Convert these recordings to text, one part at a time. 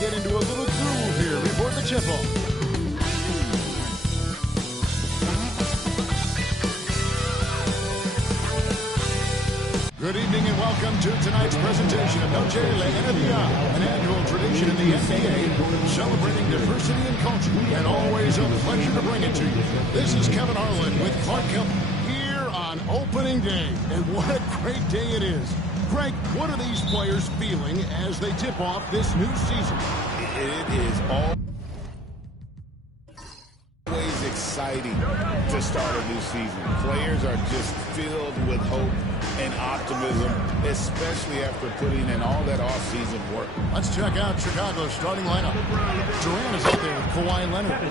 get into a little groove here before the tip-off. Good evening and welcome to tonight's presentation of Noche La NBA, an annual tradition in the NBA celebrating diversity and culture, and always a pleasure to bring it to you. This is Kevin Harlan with Clark Kelly here on opening day, and what a great day it is. Greg, what are these players feeling as they tip off this new season? It is always exciting to start a new season. Players are just filled with hope and optimism, especially after putting in all that off-season work. Let's check out Chicago's starting lineup. Durant is out there with Kawhi Leonard.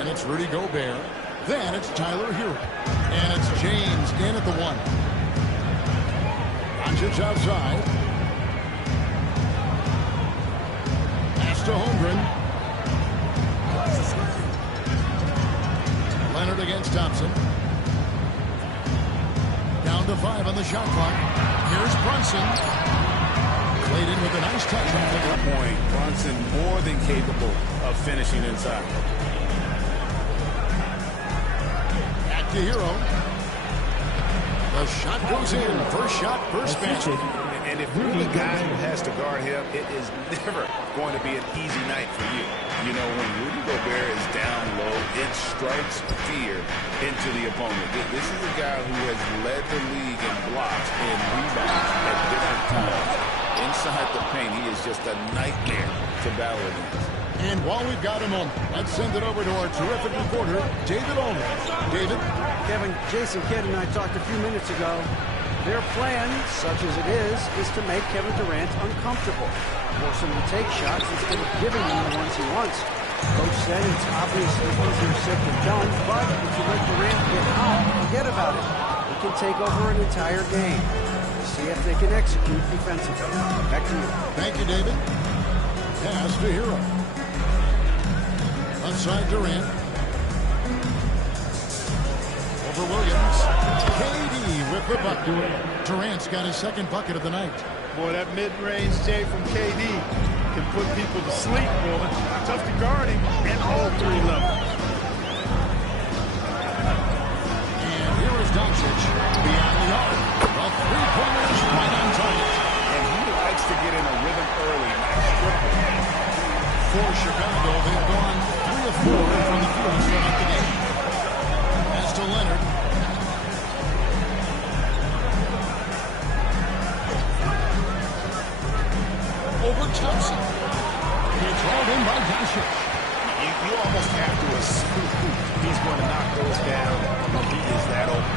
And it's Rudy Gobert. Then it's Tyler Hero. And it's James in at the 1. Doncic outside. Pass to Holmgren. Leonard against Thompson. Down to 5 on the shot clock. Here's Brunson. Clayton with a nice touch on the point. Brunson more than capable of finishing inside. Back to Hero. The shot goes in. First shot, first basket. And if you're the guy who has to guard him, it is never going to be an easy night for you. You know, when Rudy Gobert is down low, it strikes fear into the opponent. This is a guy who has led the league in blocks and rebounds at different times. Inside the paint, he is just a nightmare to battle against. And while we've got a moment, let's send it over to our terrific reporter, David Aldridge. David? Kevin, Jason Kidd and I talked a few minutes ago. Their plan, such as it is to make Kevin Durant uncomfortable. Force him to take shots instead of giving him the ones he wants. Coach said it's obviously easier said than done, but if you let Durant get hot, forget about it. He can take over an entire game. We'll see if they can execute defensively. Back to you. Thank you, David. Pass to Hero. Outside Durant. Over Williams. KD with the bucket. Durant's got his second bucket of the night. Boy, that mid-range J from KD can put people to sleep, boy. Tough to guard him at all 3 levels. And here is Doncic beyond the arc. The three-pointers right on target. And he likes to get in a rhythm early. For Chicago, they've gone 3 of 4 from the field to start out the game. Pass to Leonard. Over Thompson. It's hauled in by Doncic. You almost have to assume he's going to knock those down when he is that open.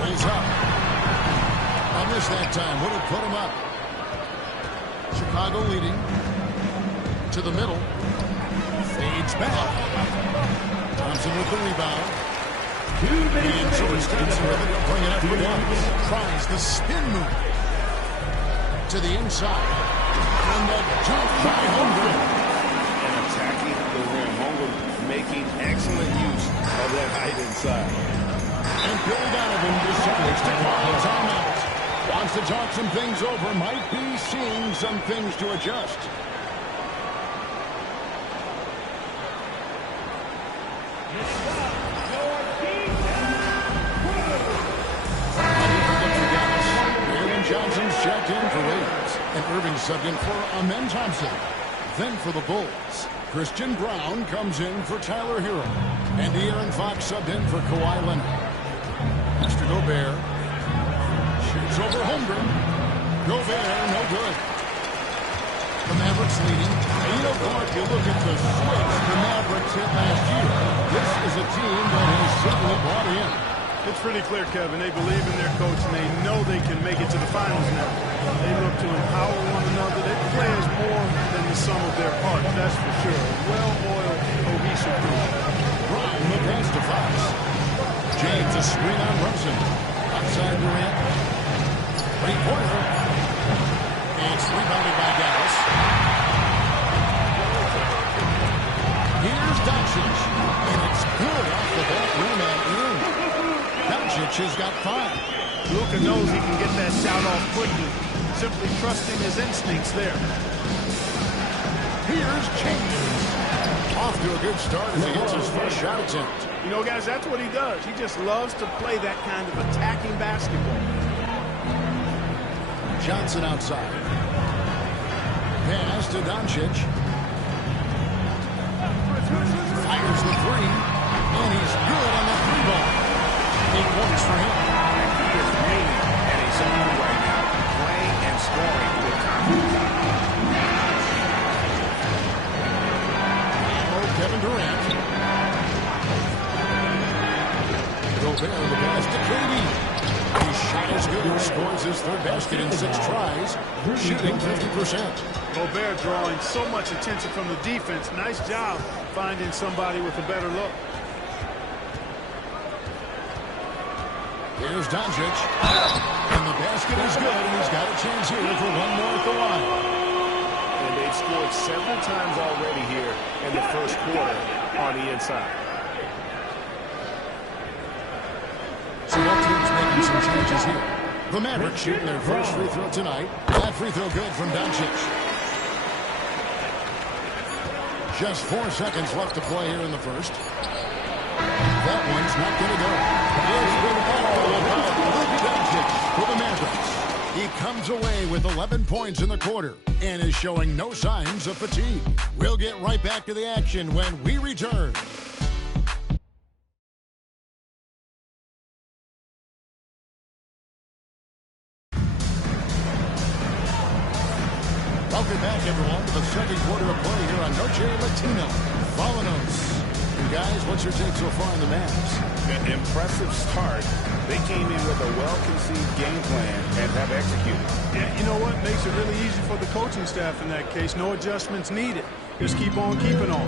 Pulls up. I missed that time. Would have put him up. Chicago leading. To the middle. Fades back. Thompson with the rebound. And so it's bring it up for one. Tries the spin move. To the inside. And the jump by Holmgren. And attacking the rim. Holmgren making excellent use of that height inside. And Bill Donovan decides to call a timeout. Wants to talk some things over. Might be seeing some things to adjust. Johnson's checked in for Williams, and Irving subbed in for Amen Thompson. Then for the Bulls, Christian Brown comes in for Tyler Hero, and De'Aaron Fox subbed in for Kawhi Leonard. Mr. Gobert shoots over Holmgren. Gobert, no good. The Mavericks leading. And you know, Clark, you look at the switch the Mavericks hit last year. This is a team that has certainly bought in. It's pretty clear, Kevin. They believe in their coach, and they know they can make it to the finals now. They look to empower one another. They play as more than the sum of their parts, that's for sure. Well-oiled, cohesive group. Brown, the pass to Fox. James, a screen on Brunson. Outside Durant. Three-pointer. It's rebounded by Dallas. Here's Doncic. And it's good off the back rim and in. Doncic has got 5. Luka knows he can get that shot off quickly. simply trusting his instincts there. Here's Chambers. Off to a good start as he gets his first shot attempt. You know, guys, that's what he does. He just loves to play that kind of attacking basketball. Johnson outside. Pass to Doncic. Fires the three. And he's good on the three ball. 8 points for him. He is really at a zone right now, playing and scoring with confidence. Kevin Durant. Gobert the pass to KD. His shot is good. Scores his third basket in 6 tries. Shooting 50%. Gobert drawing so much attention from the defense. Nice job finding somebody with a better look. Here's Doncic. And the basket is good, and he's got a chance here for one more at the line. And they've scored several times already here in the first quarter on the inside. So both teams making some changes here. The Mavericks shooting their first free throw tonight. That free throw good from Doncic. Just 4 seconds left to play here in the first. That one's not going to go. It's been all about Doncic for the Mavericks. He comes away with 11 points in the quarter and is showing no signs of fatigue. We'll get right back to the action when we return. Welcome back, everyone, to the second quarter of play here on Noche Latino. Vámonos. And guys, what's your take so far on the Mavs? An impressive start. They came in with a well-conceived game plan and have executed. Yeah, you know what? Makes it really easy for the coaching staff in that case. No adjustments needed. Just keep on keeping on.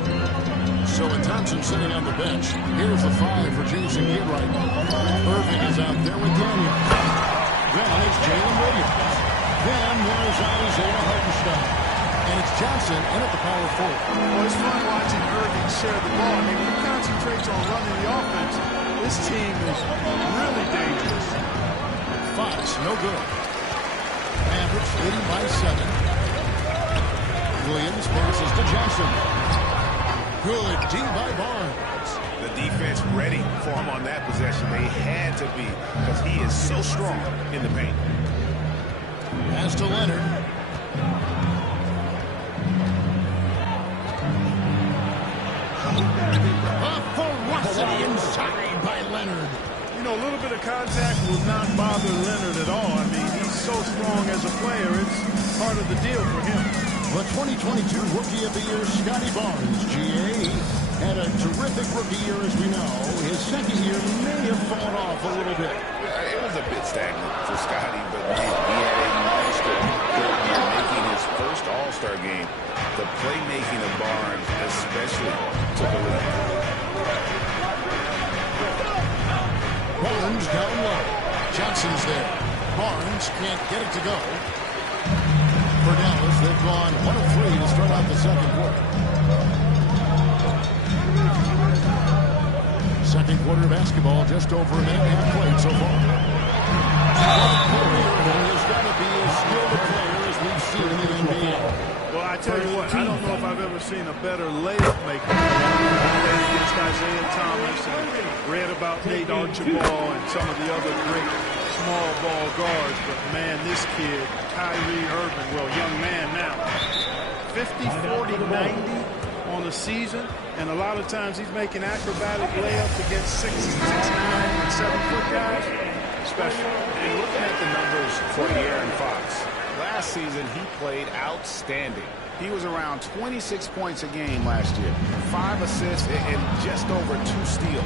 So with Thompson sitting on the bench, here's the 5 for Jason Kidd right now. Irving is out there with Daniel. Then it's Jalen Williams. Then there's Isaiah Hartenstein. And it's Johnson in at the power forward. Well, it's fun watching Irving share the ball. I mean, when he concentrates on running the offense, this team is really dangerous. Fox, no good. Mavericks leading by 7. Williams passes to Johnson. Good D by Barnes. The defense ready for him on that possession. They had to be because he is so strong in the paint. Pass to Leonard. A ferocity inside by Leonard. You know, a little bit of contact will not bother Leonard at all. I mean, he's so strong as a player. It's part of the deal for him. The 2022 Rookie of the Year, Scotty Barnes, GA, had a terrific rookie year, as we know. His second year may have fallen off a little bit. It was a bit stagnant for Scotty, but he had a monster third year, making his first All-Star game. The playmaking of Barnes especially took a lead. Barnes down low. Johnson's there. Barnes can't get it to go. For Dallas, they've gone 1 of 3 to start out the second quarter. Second quarter basketball, just over a minute and a half played so far. Irving is going to be as skilled a player as we've seen in the NBA. Well, I tell you what, I don't know if I've ever seen a better layup maker. I played against Isaiah Thomas and read about Nate Archibald and some of the other great small ball guards. But, man, this kid, Kyrie Irving, well, young man now, 50, 40, 90 on a season. And a lot of times he's making acrobatic layups against 6'9", and 7-foot guys. Special. And looking at the numbers for De'Aaron Fox, last season he played outstanding. He was around 26 points a game last year, 5 assists and just over 2 steals.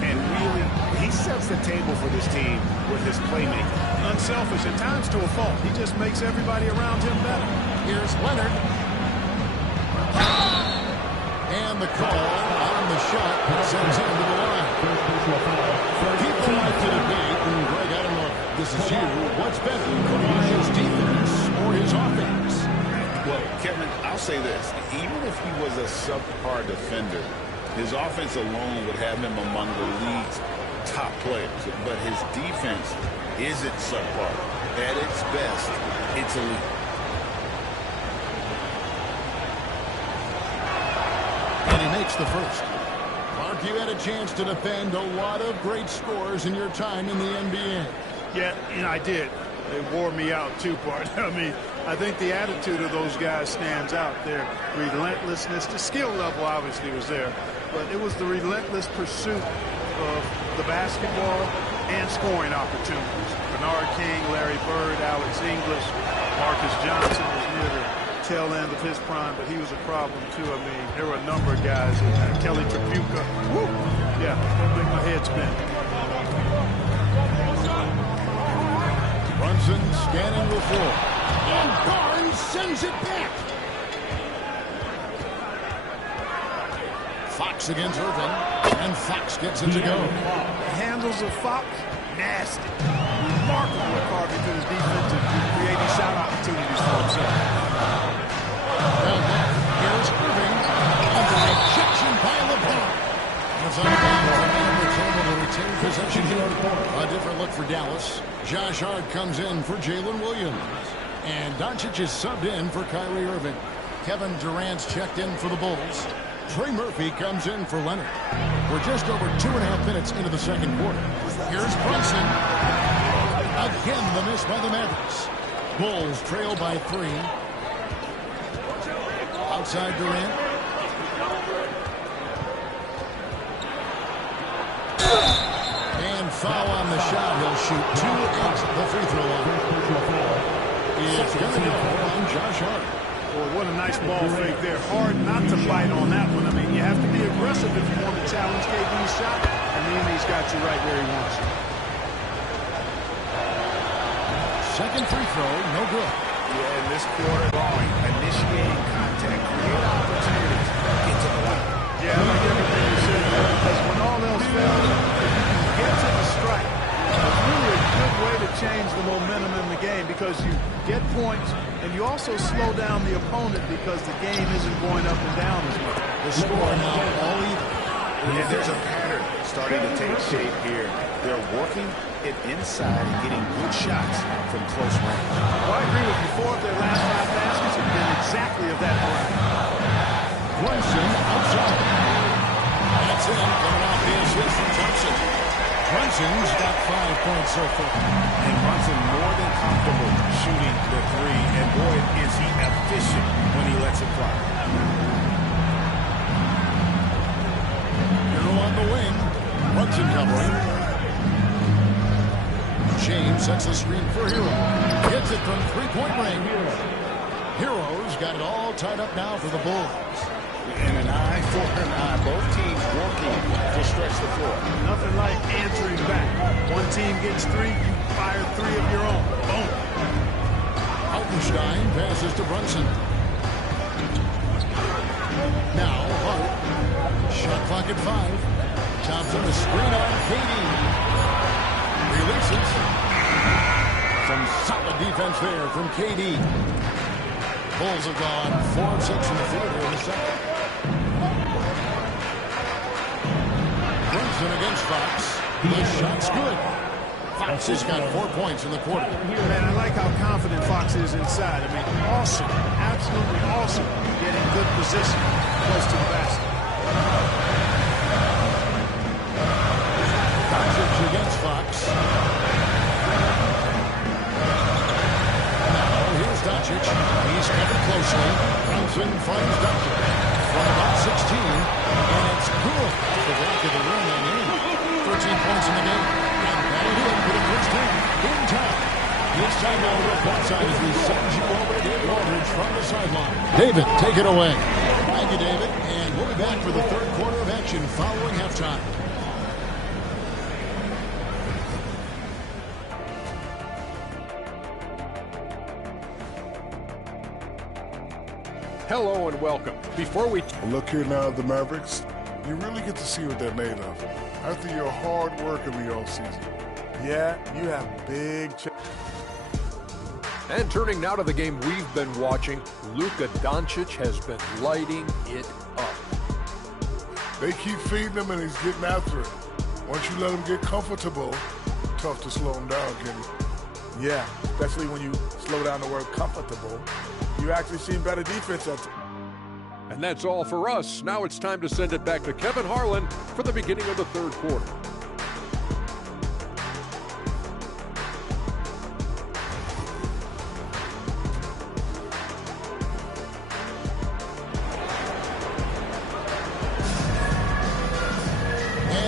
And really, he sets the table for this team with his playmaking. Unselfish at times to a fault. He just makes everybody around him better. Here's Leonard. And the call on the shot sends him to the line. People like to debate, and Greg, I don't know if this is you, what's better, Kawhi's defense or his offense? Well, Kevin, I'll say this. Even if he was a subpar defender, his offense alone would have him among the league's top players, but his defense isn't subpar. At its best, it's elite. And he makes the first. Mark, you had a chance to defend a lot of great scores in your time in the NBA. Yeah, and I did. They wore me out too, Bart. I mean, I think the attitude of those guys stands out. Their relentlessness, the skill level obviously was there, but it was the relentless pursuit of the basketball and scoring opportunities. Bernard King, Larry Bird, Alex English, Marcus Johnson was near the tail end of his prime, but he was a problem too. I mean, there were a number of guys. Kelly Tripucka. Woo! Yeah, don't make my head spin. Brunson scanning the floor. And Barnes sends it back. Fox against Irving. And Fox gets it to go. The handles of Fox, nasty. Remarkable what Carvey did his defense to creating shot opportunities for himself. Well, here's Irving. And the rejection by LeBron. It's on the bounds. It's able to retain possession here. A different look for Dallas. Josh Hart comes in for Jalen Williams. And Doncic is subbed in for Kyrie Irving. Kevin Durant's checked in for the Bulls. Trey Murphy comes in for Leonard. We're just over 2.5 minutes into the second quarter. Here's Brunson. Again, the miss by the Mavericks. Bulls trail by 3. Outside Durant. And foul on the shot. He'll shoot 2 at the free throw line. It's going to go on Josh Hart. Boy, what a nice ball fake there. Hard not to bite on that one. I mean, you have to be aggressive if you want to challenge KD's shot. And he's got you right where he wants you. Second free throw, no good. Yeah, in this quarter, going, initiating contact, create opportunities, get to the line. Yeah, I like everything you said there, because when all else fails, if you can get to the strike, it's really a good way to change the momentum in the game, because you get points and you also slow down the opponent because the game isn't going up and down as much. The score now all even. And there's a pattern starting to take shape here. They're working it inside and getting good shots from close range. Well, I agree with you. 4 of their last 5 baskets have been exactly of that variety. Brunson outside. That's in, coming off the assist from Thompson. Brunson's got 5 points so far. And Brunson more than comfortable shooting the 3. And boy, is he efficient when he lets it fly. Hero on the wing. Brunson covering. James sets the screen for Hero. Gets it from 3-point range. Hero's got it all tied up now for the Bulls. And an eye for an eye. Both teams working to stretch the floor. Nothing like answering back. One team gets 3, you fire 3 of your own. Boom. Hartenstein passes to Brunson. Now Hart. Shot clock at 5. Thompson a screen on KD. Releases. Some solid defense there from KD. Bulls have gone 4 of 6 from the field in the second. Brunson against Fox. The shot's good. Fox has got 4 points in the quarter. Man, I like how confident Fox is inside. I mean, awesome. Absolutely awesome. Getting good position close to the basket. Doncic against Fox. Now here's Doncic. He's covered closely. Brunson finds Doncic from about 16, and it's good. The back of the rim and in. 13 points in the game. And that'll do it for the first half. In time. It's time now to look outside as we send you over to David Aldridge from the sideline. David, take it away. Thank you, David. And we'll be back for the third quarter of action following halftime. Hello and welcome. Before we look here now at the Mavericks, you really get to see what they're made of. After your hard work of the offseason. Yeah, you have big And turning now to the game we've been watching, Luka Doncic has been lighting it up. They keep feeding him and he's getting after it. Once you let them get comfortable, tough to slow them down, Kenny. Yeah, especially when you slow down the word comfortable. You actually see better defense at And that's all for us. Now it's time to send it back to Kevin Harlan for the beginning of the third quarter.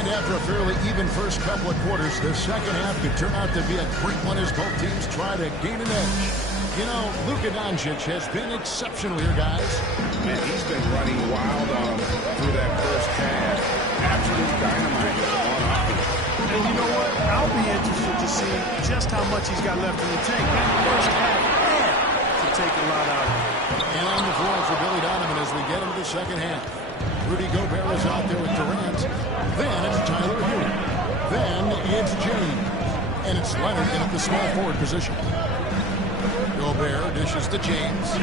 After a fairly even first couple of quarters, the second half could turn out to be a great one as both teams try to gain an edge. You know, Luka Doncic has been exceptional here, guys. Man, he's been running wild on him through that first half. Absolute dynamite on offense. And you know what? I'll be interested to see just how much he's got left in the tank. That first half to take a lot out of him. And on the floor for Billy Donovan as we get into the second half. Rudy Gobert is out there with Durant. Then it's Tyler Hero. Then it's James. And it's Leonard in at the small forward position. Gobert dishes to James.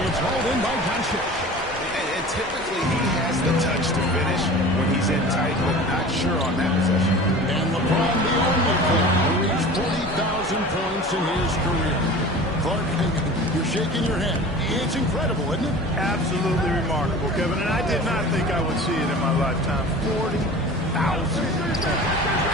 It's hauled in by Doncic. And typically he has the touch to finish when he's in tight, but not sure on that possession. And LeBron, the only player who reached 40,000 points in his career. Clark, you're shaking your head. It's incredible, isn't it? Absolutely remarkable, Kevin. And I did not think I would see it in my lifetime. 40,000.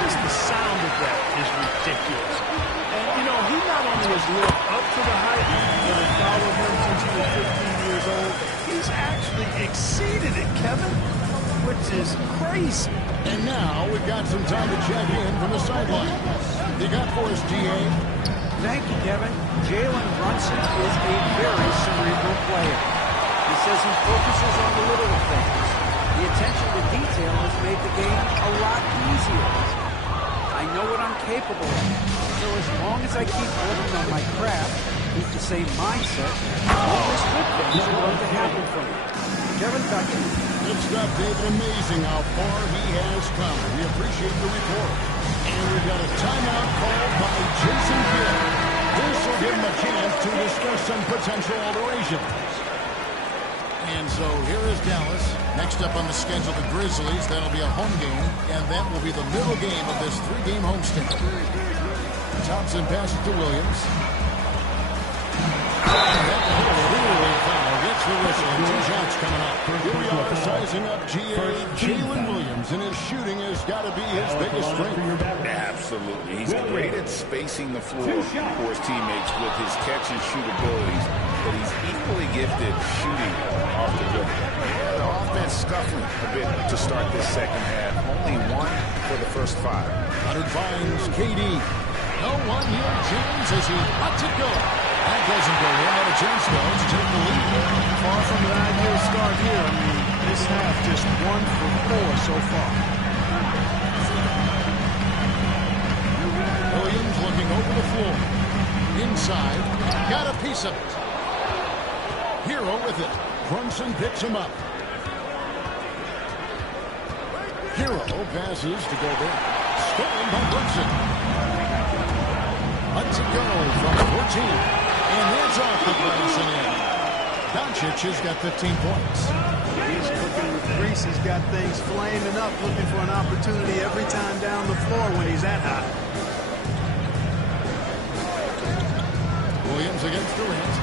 Just the sound of that is ridiculous. And, you know, he not only has lived up to the hype that has followed him since he was 15 years old, he's actually exceeded it, Kevin, which is crazy. And now we've got some time to check in from the sideline. You got for us, G.A.? Thank you, Kevin. Jalen Brunson is a very cerebral player. He says he focuses on the little things. The attention to detail has made the game a lot easier. I know what I'm capable of. So as long as I keep working on my craft, keep the same mindset, all this good things are going to happen for me. Kevin, back to you. Good stuff, David. Amazing how far he has come. We appreciate the report. And we've got a timeout called by Jason Kidd. This will give him a chance to discuss some potential alterations. And so here is Dallas. Next up on the schedule, the Grizzlies. That'll be a home game, and that will be the middle game of this three-game homestand. Thompson passes to Williams. That really foul. Gets the whistle, and two shots coming up. Here we are sizing up Jalen Williams, and his shooting has got to be his biggest strength. Absolutely. He's great at spacing the floor for his teammates with his catch and shoot abilities, but he's equally gifted shooting off the dribble. The offense scuffling a bit to start this second half. Only one for the first five. Leonard finds KD. No one here. James as he lets it go. That doesn't go in. Out of James Stones take the lead. Far from an ideal start here. I mean, this half just 1 for 4 so far. Williams looking over the floor. Inside. Got a piece of it. Hero with it. Brunson picks him up. Hero passes to Gobert. Stolen by Brunson. Lets it go from 14. And that's off the glass and in. Doncic has got 15 points. He's cooking with grease. He's got things flaming up, looking for an opportunity every time down the floor when he's that hot. Williams against Durant.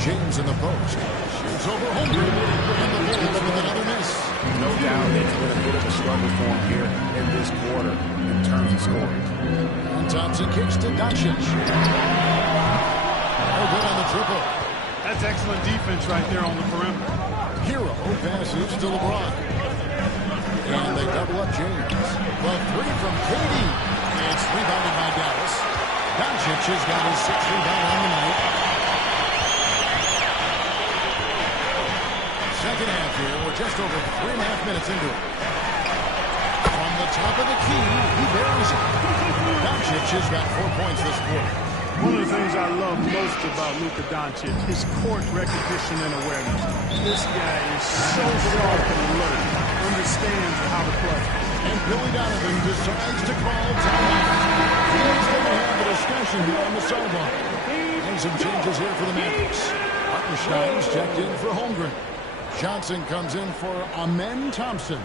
James in the post. Shoots over Holmgren. And the Bulls with another miss. No doubt it's been a bit of a struggle for him here in this quarter in terms of scoring. And Thompson kicks to Doncic. Oh, good on the triple. That's excellent defense right there on the perimeter. Hero passes to LeBron. And they double up James. The three from KD. It's rebounded by Dallas. Doncic has got his 6th rebound on the night. Second half here. We're just over 3.5 minutes into it. From the top of the key, he buries it. Doncic has got 4 points this quarter. One of the things I love most about Luka Doncic is court recognition and awareness. This guy is so sharp and alert, understands how to play. And Billy Donovan decides to call timeout. He's going to have a discussion here on the sideline. And some changes here for the Mavericks. Hartenstein's checked in for Holmgren. Johnson comes in for Amen Thompson.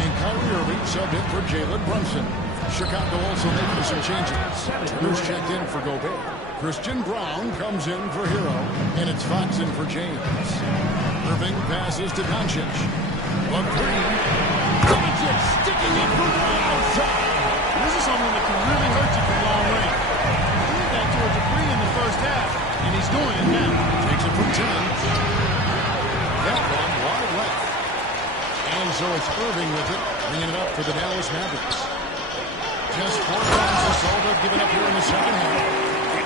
And Kyrie Irving subbed in for Jalen Brunson. Chicago also making some changes. Turner's checked in for Gobert. Christian Brown comes in for Hero. And it's Fox in for James. Irving passes to Doncic. Up three. Doncic sticking it from the outside. This is someone that can really hurt you from long range. He did that towards the three in the first half, and he's doing it now. Takes it from 10. That one wide left. And so it's Irving with it, bringing it up for the Dallas Mavericks. Just 4 points is all they've given up here in the second half.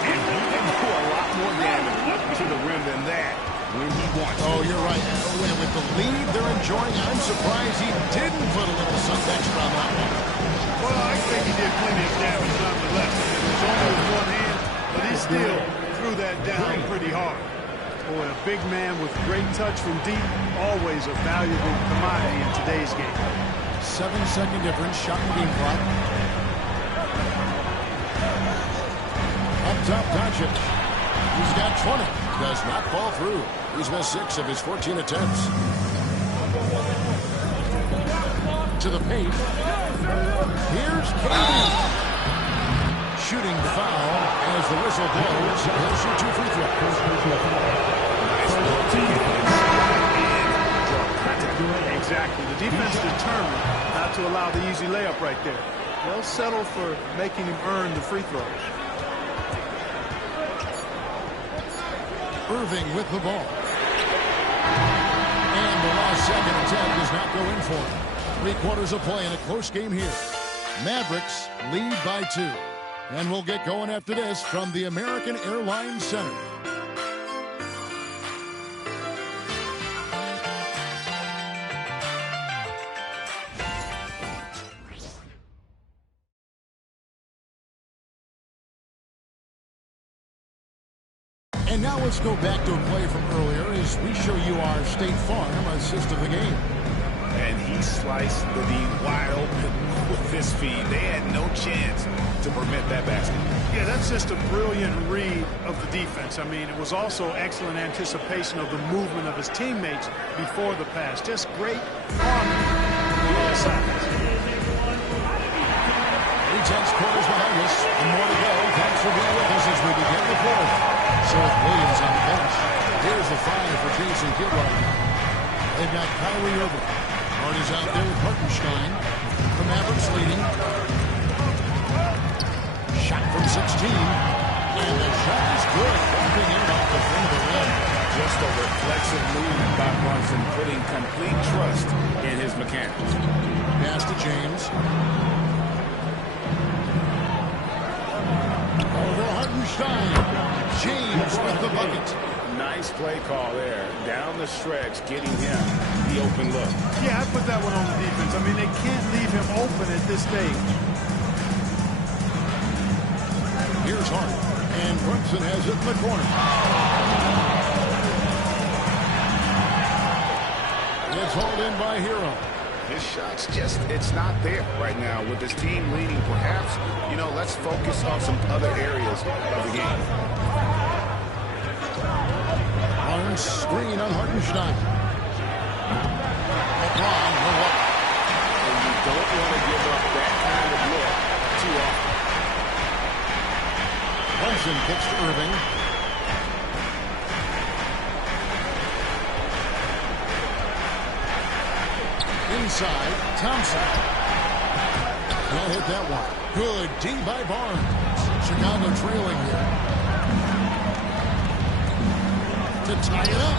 And he can do a lot more damage to the rim than that when he wants to. Oh, you're right. And with the lead they're enjoying, I'm surprised he didn't put a little something extra on that one. Well, I think he did plenty of damage nonetheless. It was only with one hand, but he still threw that down pretty hard. Boy, a big man with great touch from deep, always a valuable commodity in today's game. 7-second difference, shot and game clock. Up top, Doncic. He's got 20. Does not fall through. He's missed 6 of his 14 attempts. To the paint. Here's KD. Shooting foul as the whistle blows. He'll shoot 2 free throws. Exactly. The defense determined not to allow the easy layup right there. They'll settle for making him earn the free throws. Irving with the ball. And the last second attempt does not go in for him. 3/4 of play in a close game here. Mavericks lead by 2. And we'll get going after this from the American Airlines Center. And now let's go back to a play from earlier as we show you our State Farm assist of the game. And he sliced the D wide open with his feet. They had no chance to prevent that basket. Yeah, that's just a brilliant read of the defense. I mean, it was also excellent anticipation of the movement of his teammates before the pass. Just great harmony on all sides. 3 quarters behind us and more to go. Thanks for being with us as we begin the fourth. So is Williams on the bench. Here's the 5 for Jason Kidd right now. They've got Kyrie Irving. Hart is out there with Hartenstein. The Mavericks leading. Shot from 16. And the shot is good. Bumping in off the front of the rim. Just a reflexive move by Brunson, putting complete trust in his mechanics. Pass to James. Over Hartenstein. James with the bucket. Nice play call there. Down the stretch, getting him the open look. Yeah, I put that one on the defense. I mean, they can't leave him open at this stage. Here's Hart. And Brunson has it in the corner. It's hauled in by Hero. His shot's just, it's not there right now. With his team leading, perhaps, you know, let's focus on some other areas of the game. Barnes screen on Hartenstein. LeBron will up. And you don't want to give up that kind of look too often. Brunson kicks to Irving. Inside, Thompson. Can't hit that one. Good D by Barnes. Chicago trailing here. To tie it up.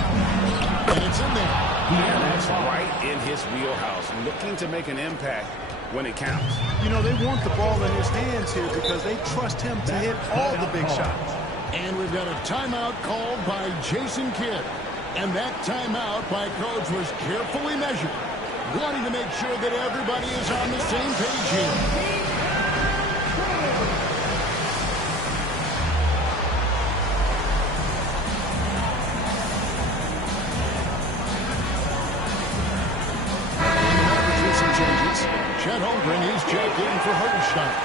And it's in there. Yeah, that's right in his wheelhouse. Looking to make an impact when it counts. You know, they want the ball in his hands here because they trust him to hit all the big shots. And we've got a timeout called by Jason Kidd. And that timeout by Coach was carefully measured, wanting to make sure that everybody is on the same page here. Chet Holmgren is checked in for Hartenstein.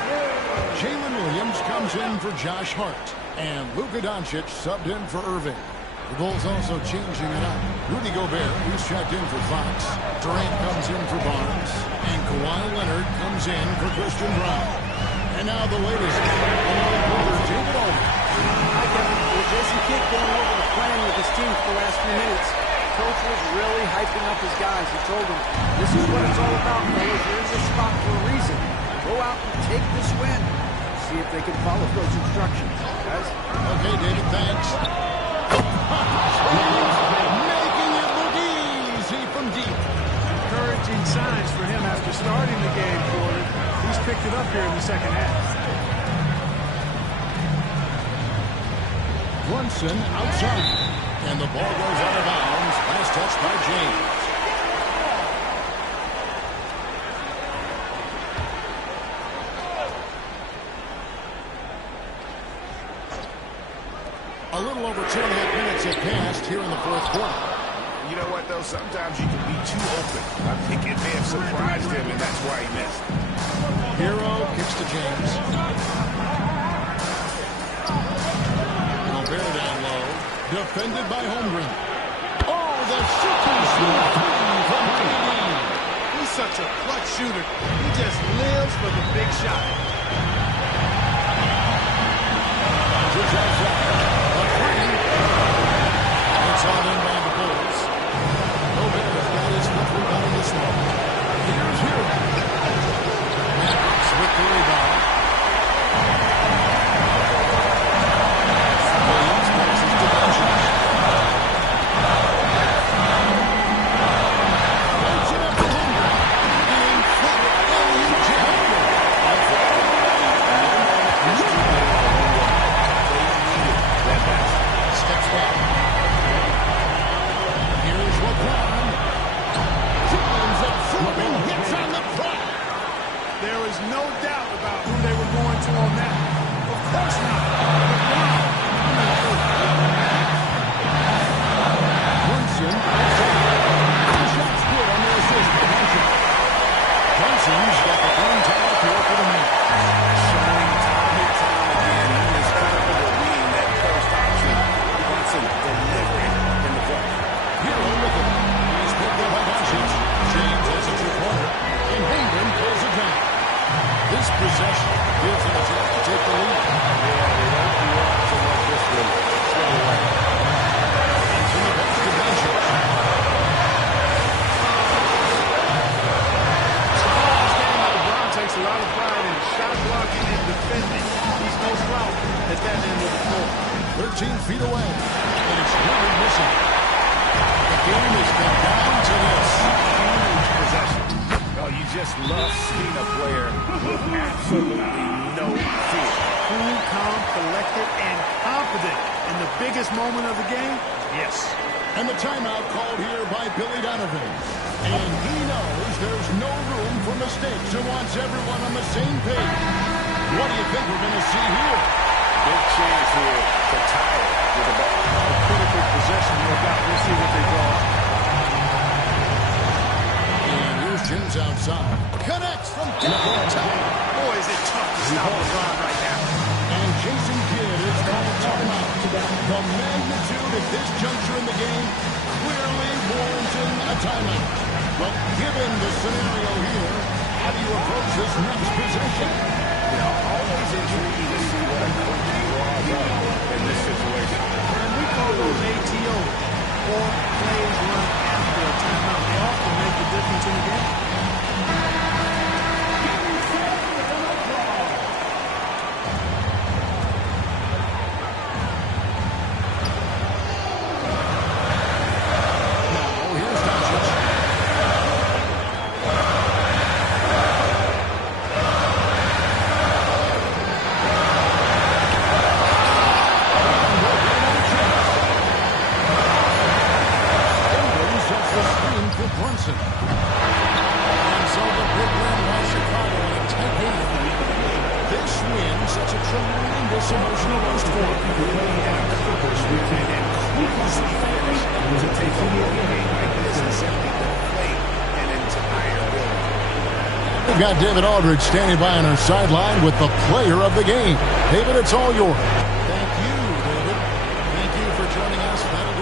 Jalen Williams comes in for Josh Hart. And Luka Doncic subbed in for Irving. The Bulls also changing it up. Rudy Gobert, he's checked in for Fox. Durant comes in for Barnes. And Kawhi Leonard comes in for Christian Brown. And now the latest. David Aldridge. Hi, Kevin. With Jason Kidd going over the plan with his team for the last few minutes, Coach was really hyping up his guys. He told them, this is what it's all about, fellas. You're in this spot for a reason. Go out and take this win. See if they can follow those instructions, guys. Okay, David, thanks. Making it look easy from deep. Encouraging signs for him after starting the game quarter. He's picked it up here in the second half. Brunson outside. And the ball goes out of bounds. Last touch by James. A little over 2.5 minutes have passed here in the fourth quarter. You know what, though? Sometimes you can be too open. I think it may have surprised him, and that's why he missed. Hero kicks to James. Gobert down low. Defended by Holmgren. Oh, the shooting smooth three from KD. He's such a clutch shooter. He just lives for the big shot. It's all in by the Bulls. Gobert has got his foot rebound this one. Here's Hero. Mavericks with the rebound. Williams passes to Benjamin. Lights it up to Holmgren. And credit Ellie Jackson. Steps back. Here's LeBron. Jones absorbing hits on the front. There is no doubt about who they were going to on that. Of course not. Brunson outside. The shot's good on the assist by Brunson. Brunson's got the third time up here for the man. Showing time and time again, he is comfortable being that first option. Brunson delivering in the clutch. Hero with it. He's picked up by Doncic. James has a two-pointer. And Holmgren pulls it down. This possession gives them a chance to take the lead. Yeah, they don't do it so much this one. Into the basket, Doncic. LeBron takes a lot of pride in shot blocking and defending. He's no slouch at that end of the floor. 13 feet away. And it's really missing. The game has come down to this. Huge possession. Oh, you just love seeing a player with absolutely no fear. Cool, calm, collected, and confident in the biggest moment of the game? Yes. And the timeout called here by Billy Donovan. And he knows there's no room for mistakes and wants everyone on the same page. What do you think we're going to see here? Big chance here to tie it with the ball. A critical possession, no doubt. We'll see what they draw. And here's James outside. Connects from downtown. Boy, is it tough to stop LeBron right now. And Jason Kidd is called timeout. The magnitude at this juncture in the game clearly warranting a timeout. But given the scenario here, how do you approach this next possession? You know, always intriguing to see what a coach draws up in this situation. And we call those ATOs, or plays run after a timeout. They often make the difference in the game. Brunson. And so the big win by Chicago in a tight game. This win sets a tremendous emotional boost for them. An accomplishment and cruising finish to take a game like this and simply deflate an entire building. We've got David Aldridge standing by on our sideline with the player of the game. David, it's all yours. Thank you, David. Thank you for joining us. That'll do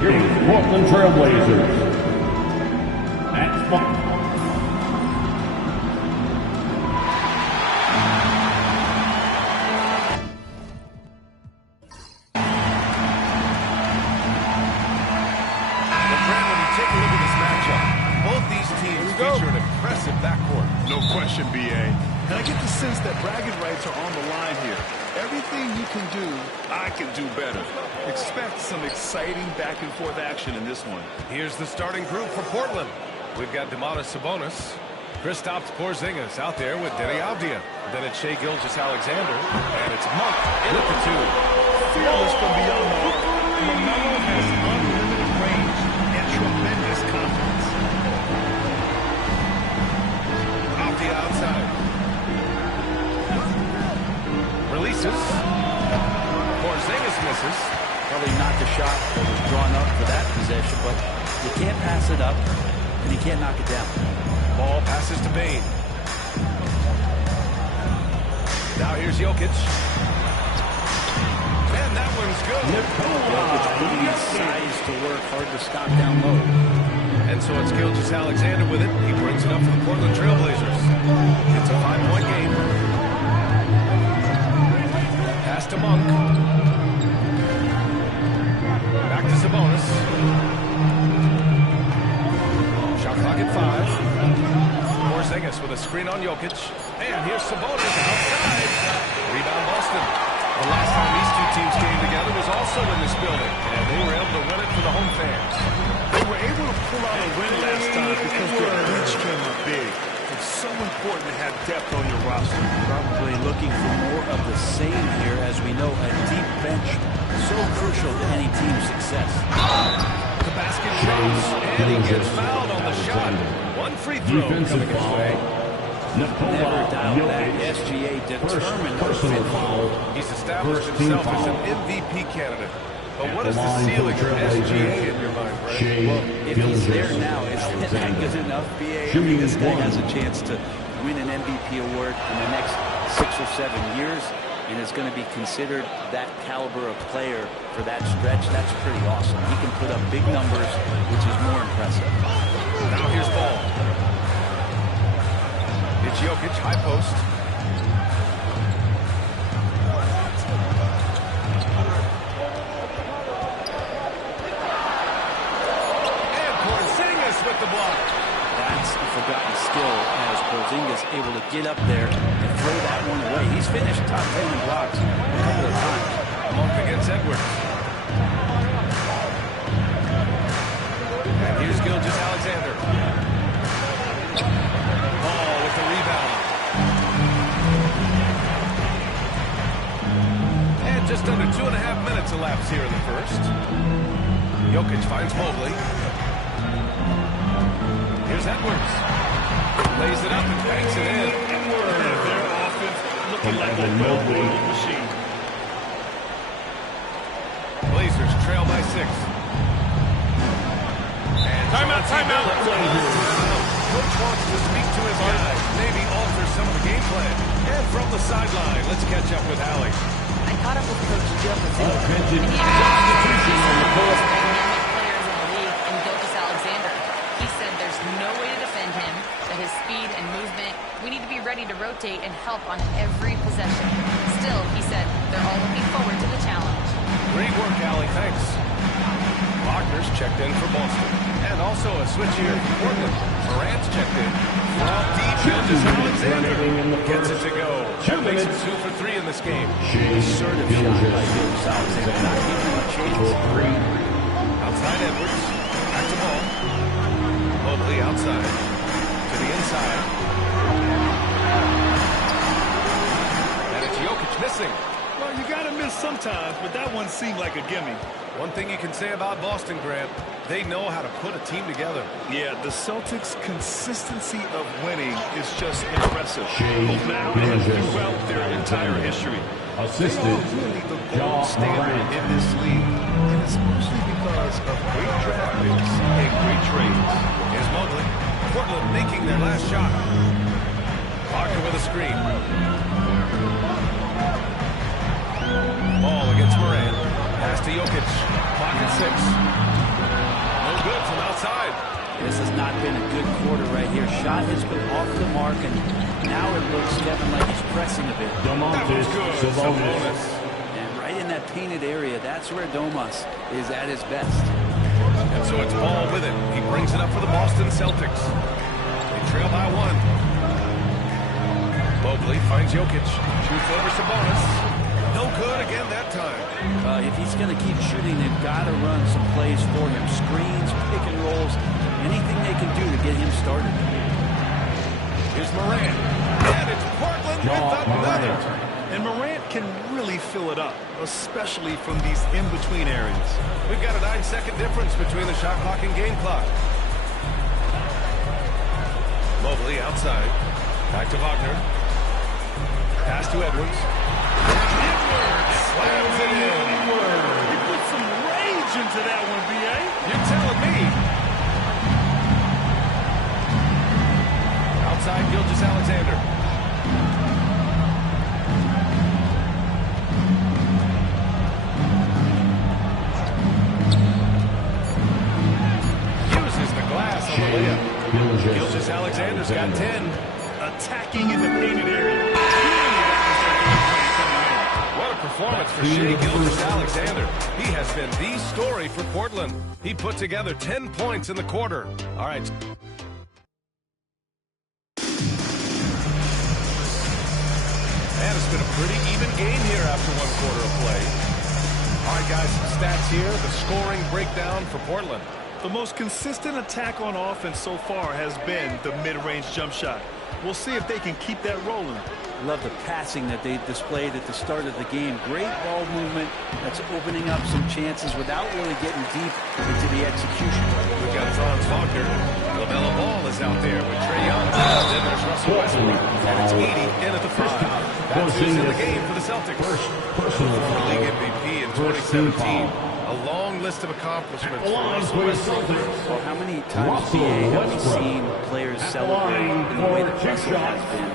Here is the Portland Trailblazers. Max Monk. Feature an impressive backcourt. No question, B.A. And I get the sense that bragging rights are on the line here. Everything you can do, I can do better. Expect some exciting back-and-forth action in this one. Here's the starting group for Portland. We've got Domantas Sabonis, Kristaps Porzingis out there with Deni Avdija. Then it's Shai Gilgeous-Alexander, and it's Monk in at the 2. Fearless from beyond the arc. LaMelo has unlimited range and tremendous confidence. Outside. Releases. Porzingis misses. Probably not the shot that was drawn up for that possession, but you can't pass it up, and you can't knock it down. Ball passes to Bane. Now here's Jokic. And that one's good. Jokic putting his size to work, hard to stop down low. And so it's Gilgeous-Alexander with it. He brings it up for the Portland Trailblazers. It's a 5-point game. Pass to Monk. Back to Sabonis. Shot clock at 5. Porzingis with a screen on Jokic. And here's Sabonis outside. Rebound Boston. The last time these two teams came together was also in this building. And they were able to win it for the home fans. They were able to pull out a win last time because their bench came up big. It's so important to have depth on your roster. Probably looking for more of the same here, as we know a deep bench so crucial to any team's success. The basket goes, and he gets fouled on the shot. One free throw coming his way. Never doubt that SGA determined to fit foul. He's established himself as an MVP candidate. But what is the ceiling of SGA in your mind, Brett? Well, if he's there now, is that good enough, BA? I mean, this guy has a chance to win an MVP award in the next 6 or 7 years, and is going to be considered that caliber of player for that stretch. That's pretty awesome. He can put up big numbers, which is more impressive. Now here's Ball. It's Jokic, high post. With the block. That's a forgotten skill, as Porzingis able to get up there and throw that one away. He's finished top 10 in blocks a couple of times. Monk against Edwards. And here's Gilgeous-Alexander. Ball with the rebound. And just under 2.5 minutes elapsed here in the first. Jokic finds Mobley. Here's Edwards. Lays it up and banks it in. Their offense looking like a well-oiled machine. Blazers trail by 6. And timeout. Coach wants to speak to his guys, maybe alter some of the game plan. And from the sideline, let's catch up with Allie. I caught up with Coach Jeff and he was one of the most dynamic players in the league in Gilgeous-Alexander. He said there's no way to defend him, that his speed and movement, we need to be ready to rotate and help on every possession. Still, he said, they're all looking forward to the challenge. Great work, Allie. Thanks. Wagner's checked in for Boston. And also a switch here for Portland. Morant's checked in. From deep, Gilgeous-Alexander gets it to go. That makes it 2 for 3 in this game. Assertive shot by Gilgeous-Alexander, not giving him a chance. Outside Edwards. Back to Ball. Mobley outside. To the inside. And it's Jokic missing. Well, you got to miss sometimes, but that one seemed like a gimme. One thing you can say about Boston, Grant, they know how to put a team together. Yeah, the Celtics' consistency of winning is just impressive. Both now and throughout their entire history. Assisted, they are really the gold standard in this league, and it's mostly because of great draft picks and great trades. Here's Mobley. Portland making their last shot. Wagner with a screen. Ball against Morant. Pass to Jokic. Clock at 6. good from outside. This has not been a good quarter right here. Shot has been off the mark, and now it looks, Kevin, like he's pressing a bit. Domantas Sabonis. And right in that painted area, that's where Domas is at his best. And so it's Ball with it. He brings it up for the Boston Celtics. They trail by 1. Mobley finds Jokic. Shoots over Sabonis. No good again that time. If he's going to keep shooting, they've got to run some plays for him. Screens, pick and rolls, anything they can do to get him started. Here's Morant. And it's Portland with another. And Morant can really fill it up, especially from these in-between areas. We've got a 9-second difference between the shot clock and game clock. Mobley outside. Back to Wagner. Pass to Edwards. Edwards slams it in. He put some rage into that one, B.A. You're telling me. Outside Gilgeous-Alexander. Uses the glass on the layup. Gilgeous-Alexander's got 10. Attacking in the painted area. What a performance for Shai Gilgeous-Alexander. He has been the story for Portland. He put together 10 points in the quarter. All right. And it's been a pretty even game here after 1 quarter of play. All right, guys, some stats here. The scoring breakdown for Portland. The most consistent attack on offense so far has been the mid-range jump shot. We'll see if they can keep that rolling. Love the passing that they displayed at the start of the game. Great ball movement that's opening up some chances without really getting deep into the execution. We've got Franz Wagner. LaMelo Ball is out there with Trae Young. Then there's Russell Westbrook. And it's 80 in at the 5. That's who's in the game for the Celtics. Former league MVP in 2017. A long list of accomplishments for Russell Westbrook. Well, how many times, BA, have we seen players celebrate in the way that Russell has been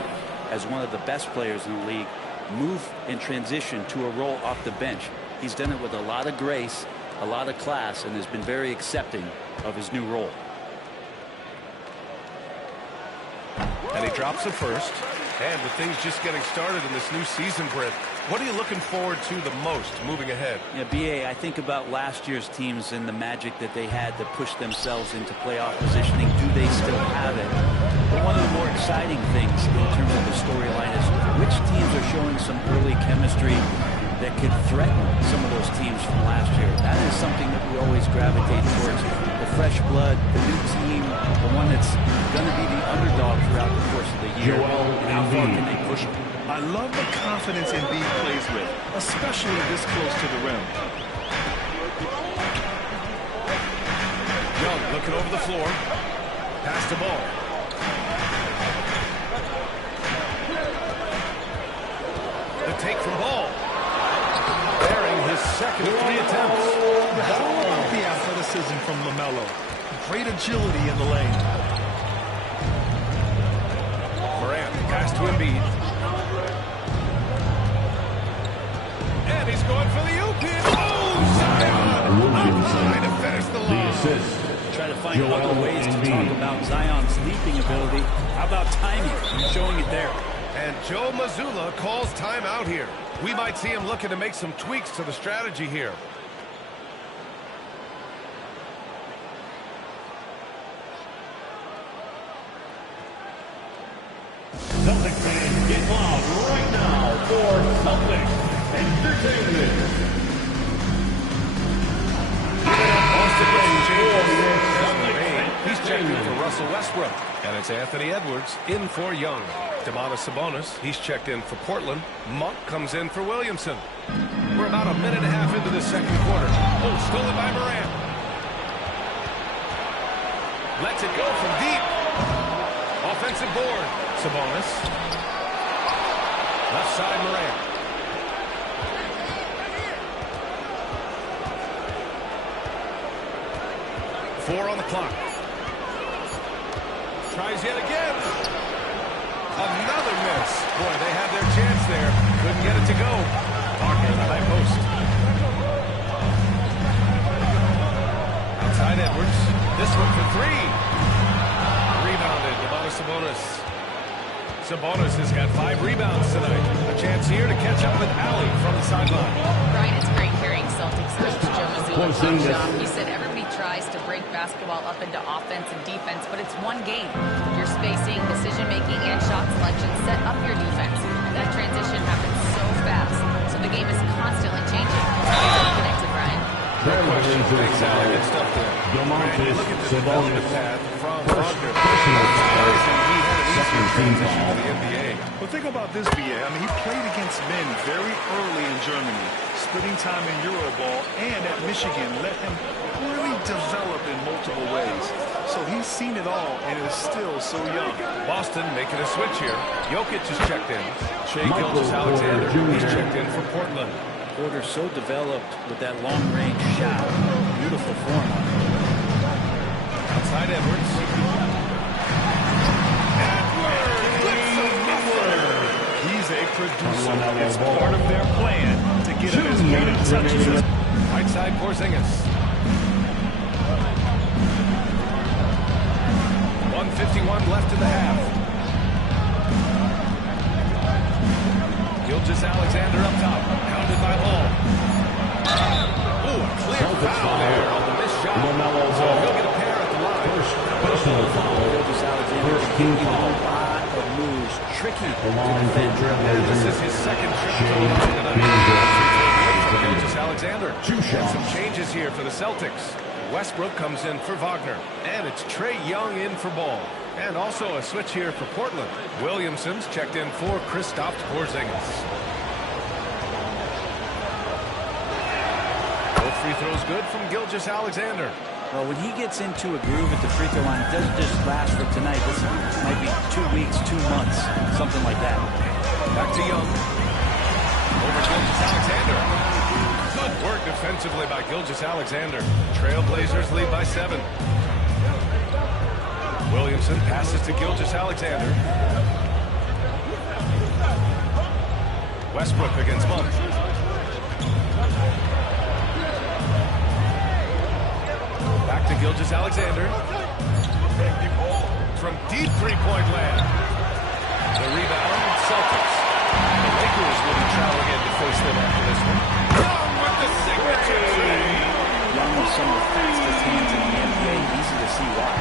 as one of the best players in the league, move and transition to a role off the bench? He's done it with a lot of grace, a lot of class, and has been very accepting of his new role. And he drops it first. And with things just getting started in this new season, Brent, what are you looking forward to the most moving ahead? Yeah, BA, I think about last year's teams and the magic that they had to push themselves into playoff positioning. Do they still have it? But one of the more exciting things in terms of the storyline is which teams are showing some early chemistry that could threaten some of those teams from last year. That is something that we always gravitate towards. The fresh blood, the new team, the one that's going to be the underdog throughout the course of the year. And how far can they push them? I love the confidence Embiid plays with, especially this close to the rim. Young looking over the floor. Pass the ball. The take from Ball. Bearing his second 3 attempts. I love the athleticism from LaMelo. Great agility in the lane. Morant, pass to Embiid. And he's going for the oop-in. Oh, Zion! Trying to finish the line. Assist. Try to find other ways to talk about Zion's leaping ability. How about timing? He's showing it there. And Joe Mazzulla calls timeout here. We might see him looking to make some tweaks to the strategy here. Celtics fans, get loud right now for Celtics Entertainment. He's checking for Russell Westbrook. And it's Anthony Edwards in for Young. Domantas Sabonis, he's checked in for Portland. Monk comes in for Williamson. We're about a minute and a half into the second quarter. Oh, stolen by Morant. Lets it go from deep. Offensive board. Sabonis. Left side Morant. Four on the clock. Tries yet again. Another miss. Boy, they had their chance there. Couldn't get it to go. Parker in the high post. Outside Edwards. This one for three. Rebounded. Domantas Sabonis. Sabonis has got 5 rebounds tonight. A chance here to catch up with Allie from the sideline. Brian, it's great hearing Celtics coach Joe Mazzulla talk shop. He said everybody tries to break basketball up into offense and defense, but it's one game. Your spacing, decision-making, and shot selection set up your defense. And that transition happens so fast, so the game is constantly changing. Stay connected, Brian. No question. Thanks, Allie. Good stuff there. Domantas Look at the Sabonis. development path from Wagner. He had an easier transition to the NBA. Well, think about this, BA. I mean, he played against men very early in Germany, splitting time in Euroball, and at Michigan let him really develop in multiple ways. So he's seen it all and is still so young. Boston making a switch here. Jokic is checked in. Shai Gilgeous-Alexander, he's checked in for Portland. Porter so developed with that long-range shot. Beautiful form on it. Outside Edwards. He's a producer. It's part of their plan to get him as many touches as... Right side Porzingis. 1:51 left in the half. Gilgeous-Alexander up top. Pounded by Ball. Oh, a clear foul there on the missed shot. So he'll get a pair at the line. Personal foul. Gilgeous-Alexander making a lot of moves. Tricky to defend. This is his second trip to the line tonight. Gilgeous-Alexander. And some changes here for the Celtics. Westbrook comes in for Wagner. And it's Trae Young in for Ball. And also a switch here for Portland. Williamson's checked in for Kristaps Porzingis. Both free throws good from Gilgeous-Alexander. Well, when he gets into a groove at the free throw line, it doesn't just last for tonight. This might be 2 weeks, 2 months, something like that. Back to Young. Over Gilgeous-Alexander. Good work defensively by Gilgeous-Alexander. Trailblazers lead by 7. Williamson passes to Gilgeous-Alexander. Westbrook against Monk. Back to Gilgeous-Alexander. From deep three-point land. The rebound, Celtics. The Lakers will be traveling in to face them after this one. Young with the signature save. Young with some of the fastest hands in the NBA. Easy to see why.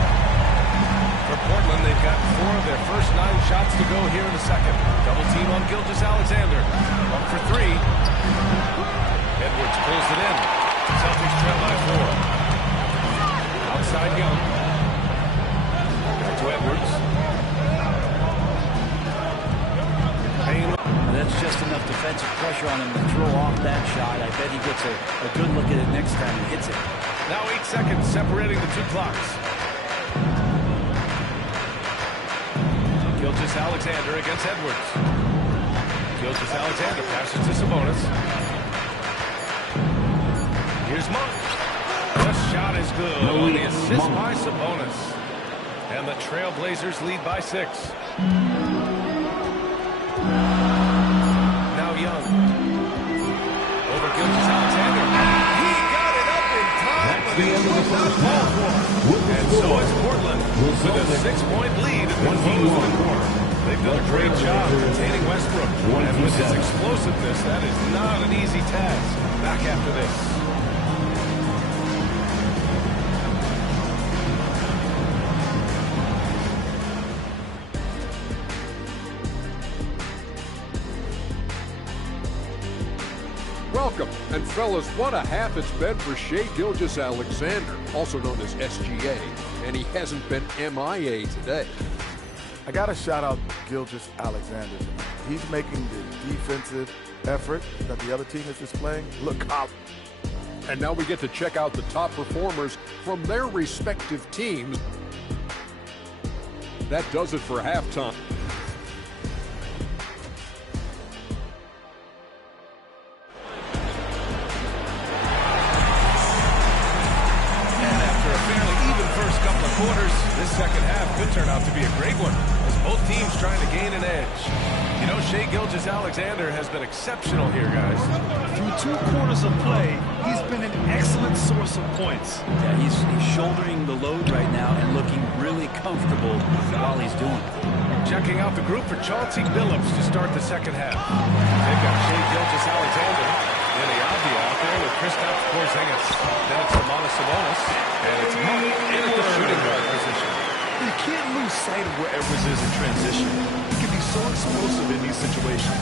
For Portland, they've got 4 of their first 9 shots to go here in the second. Double team on Gilgeous-Alexander. 1 for 3. Edwards pulls it in. Celtics trail by 4. Outside Young. Back to Edwards. Payne. That's just enough defensive pressure on him to throw off that shot. I bet he gets a good look at it next time he hits it. Now 8 seconds separating the 2 clocks. Gilgeous-Alexander against Edwards. Gilgeous-Alexander passes to Sabonis. Here's Monk. The shot is good on the assist by Sabonis. And the Trailblazers lead by 6. Now Young. Over Gilgeous-Alexander. He got it up in time, but he was not called for. And so is Portland with a 6-point lead at the close of the quarter. They've done a great job containing Westbrook. And with his explosiveness, that is not an easy task. Back after this. Welcome. And fellas, what a half it's been for Shai Gilgeous-Alexander, also known as SGA, and he hasn't been MIA today. I got to shout out Gilgeous-Alexander. He's making the defensive effort that the other team is displaying look confident. And now we get to check out the top performers from their respective teams. That does it for halftime. Quarters, this second half could turn out to be a great one, as both teams trying to gain an edge. Shai Gilgeous-Alexander has been exceptional here, guys. Through 2 quarters of play, he's been an excellent source of points. Yeah, he's shouldering the load right now and looking really comfortable while he's doing it. Checking out the group for Chauncey Billups to start the second half. They've got Shai Gilgeous-Alexander, Deni Avdija out there with Kristaps Porzingis. Then it's Domantas Sabonis, and it's Monk in at the shooting guard position. You can't lose sight of where Edwards is in transition. He can be so explosive in these situations.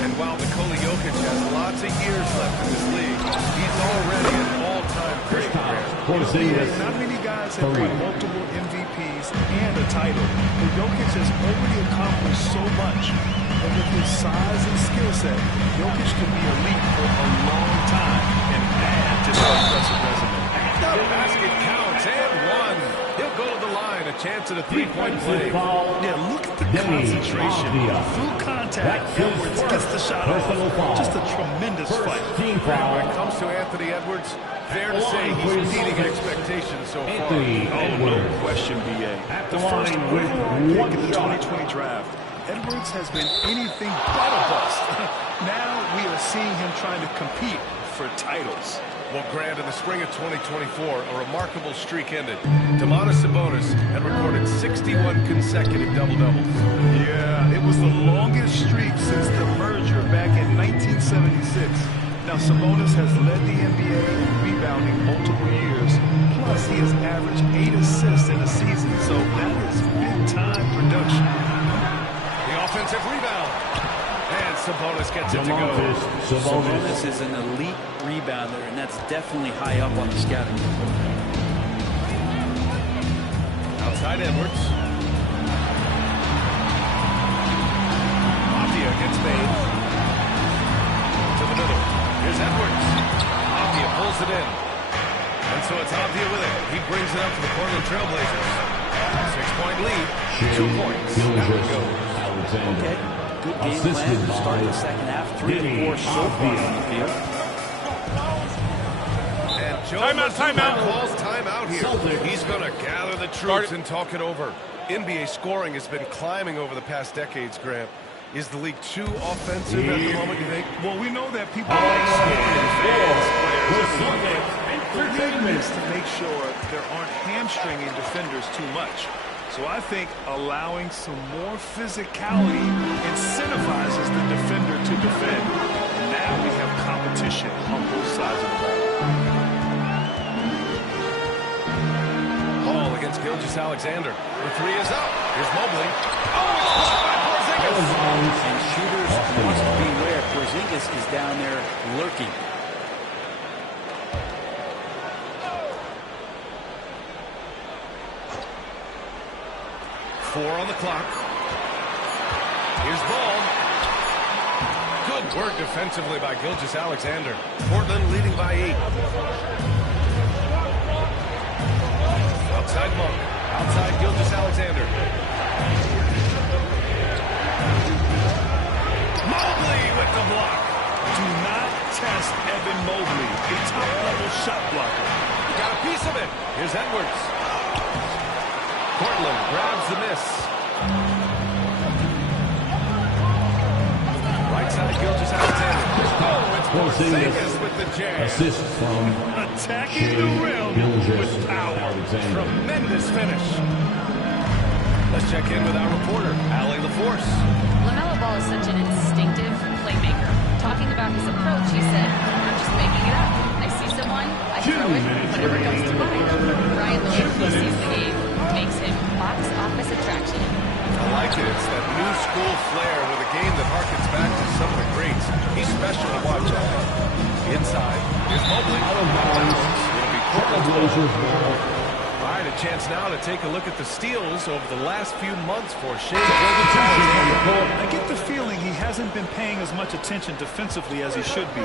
And while Nikola Jokic has lots of years left in this league, he's already an all-time great. Not many guys have won multiple MVPs and a title, but Jokic has already accomplished so much. And with his size and skill set, Jokic can be elite for a long time and add to his impressive resume. The basket counts and one. He'll go to the line, a chance at a three-point play. Yeah, look at the concentration. Through contact, Edwards gets the shot off. Just a tremendous fight. When it comes to Anthony Edwards, fair to say he's meeting expectations so far. Oh, no question, B.A. The first overall pick in the 2020 draft. Edwards has been anything but a bust. Now we are seeing him trying to compete for titles. Well, Grant, in the spring of 2024, a remarkable streak ended. Domantas Sabonis had recorded 61 consecutive double-doubles. Yeah, it was the longest streak since the merger back in 1976. Now, Sabonis has led the NBA in rebounding multiple years. Plus, he has averaged 8 assists in a season, so that is big-time production. The offensive rebound. And Sabonis gets it to go. Sabonis is an elite rebounder, and that's definitely high up on the scouting report. Outside Edwards. Avdija gets made. To the middle. Here's Edwards. Avdija pulls it in. And so it's Avdija with it. He brings it up to the Portland Trailblazers. 6-point lead. 2 points. Now it goes. Okay. Good game plan to start the second half. 3 of 4 so far on the field. And Joe timeout calls timeout here. He's going to gather the troops and talk it over. NBA scoring has been climbing over the past decades, Grant. Is the league too offensive at the moment, you think? Well, we know that people like scoring, fans, players, the league needs to make sure there aren't hamstringing defenders too much. So I think allowing some more physicality incentivizes the defender to defend. And now we have competition on both sides of the ball. Ball against Gilgeous-Alexander. The three is up. Here's Mobley. Oh, it's blocked by Porzingis. And shooters must beware. Porzingis is down there lurking. Four on the clock. Here's ball. Good work defensively by Gilgeous-Alexander. Portland leading by 8. Outside Monk. Outside Gilgeous-Alexander. Mobley with the block. Do not test Evan Mobley, a top-level shot blocker. Got a piece of it. Here's Edwards. Portland grabs the miss. Right side, Gilgeous-Alexander. Oh, it's Porzingis with the jam. Assist from attacking the rim with power. Tremendous finish. Let's check in with our reporter, Allie LaForce. LaMelo Ball is such an instinctive playmaker. Talking about his approach, he said, I'm just making it up. I see someone, I throw it, whatever comes to mind. Brian Williams, he sees the game, makes him box office attraction. I like it. It's that new school flair with a game that harkens back to some of the greats. He's special to watch out. Inside. Here's Mobley. It'll be Portland. All right, a chance now to take a look at the steals over the last few months for Shai Gilgeous-Alexander. I get the feeling he hasn't been paying as much attention defensively as he should be.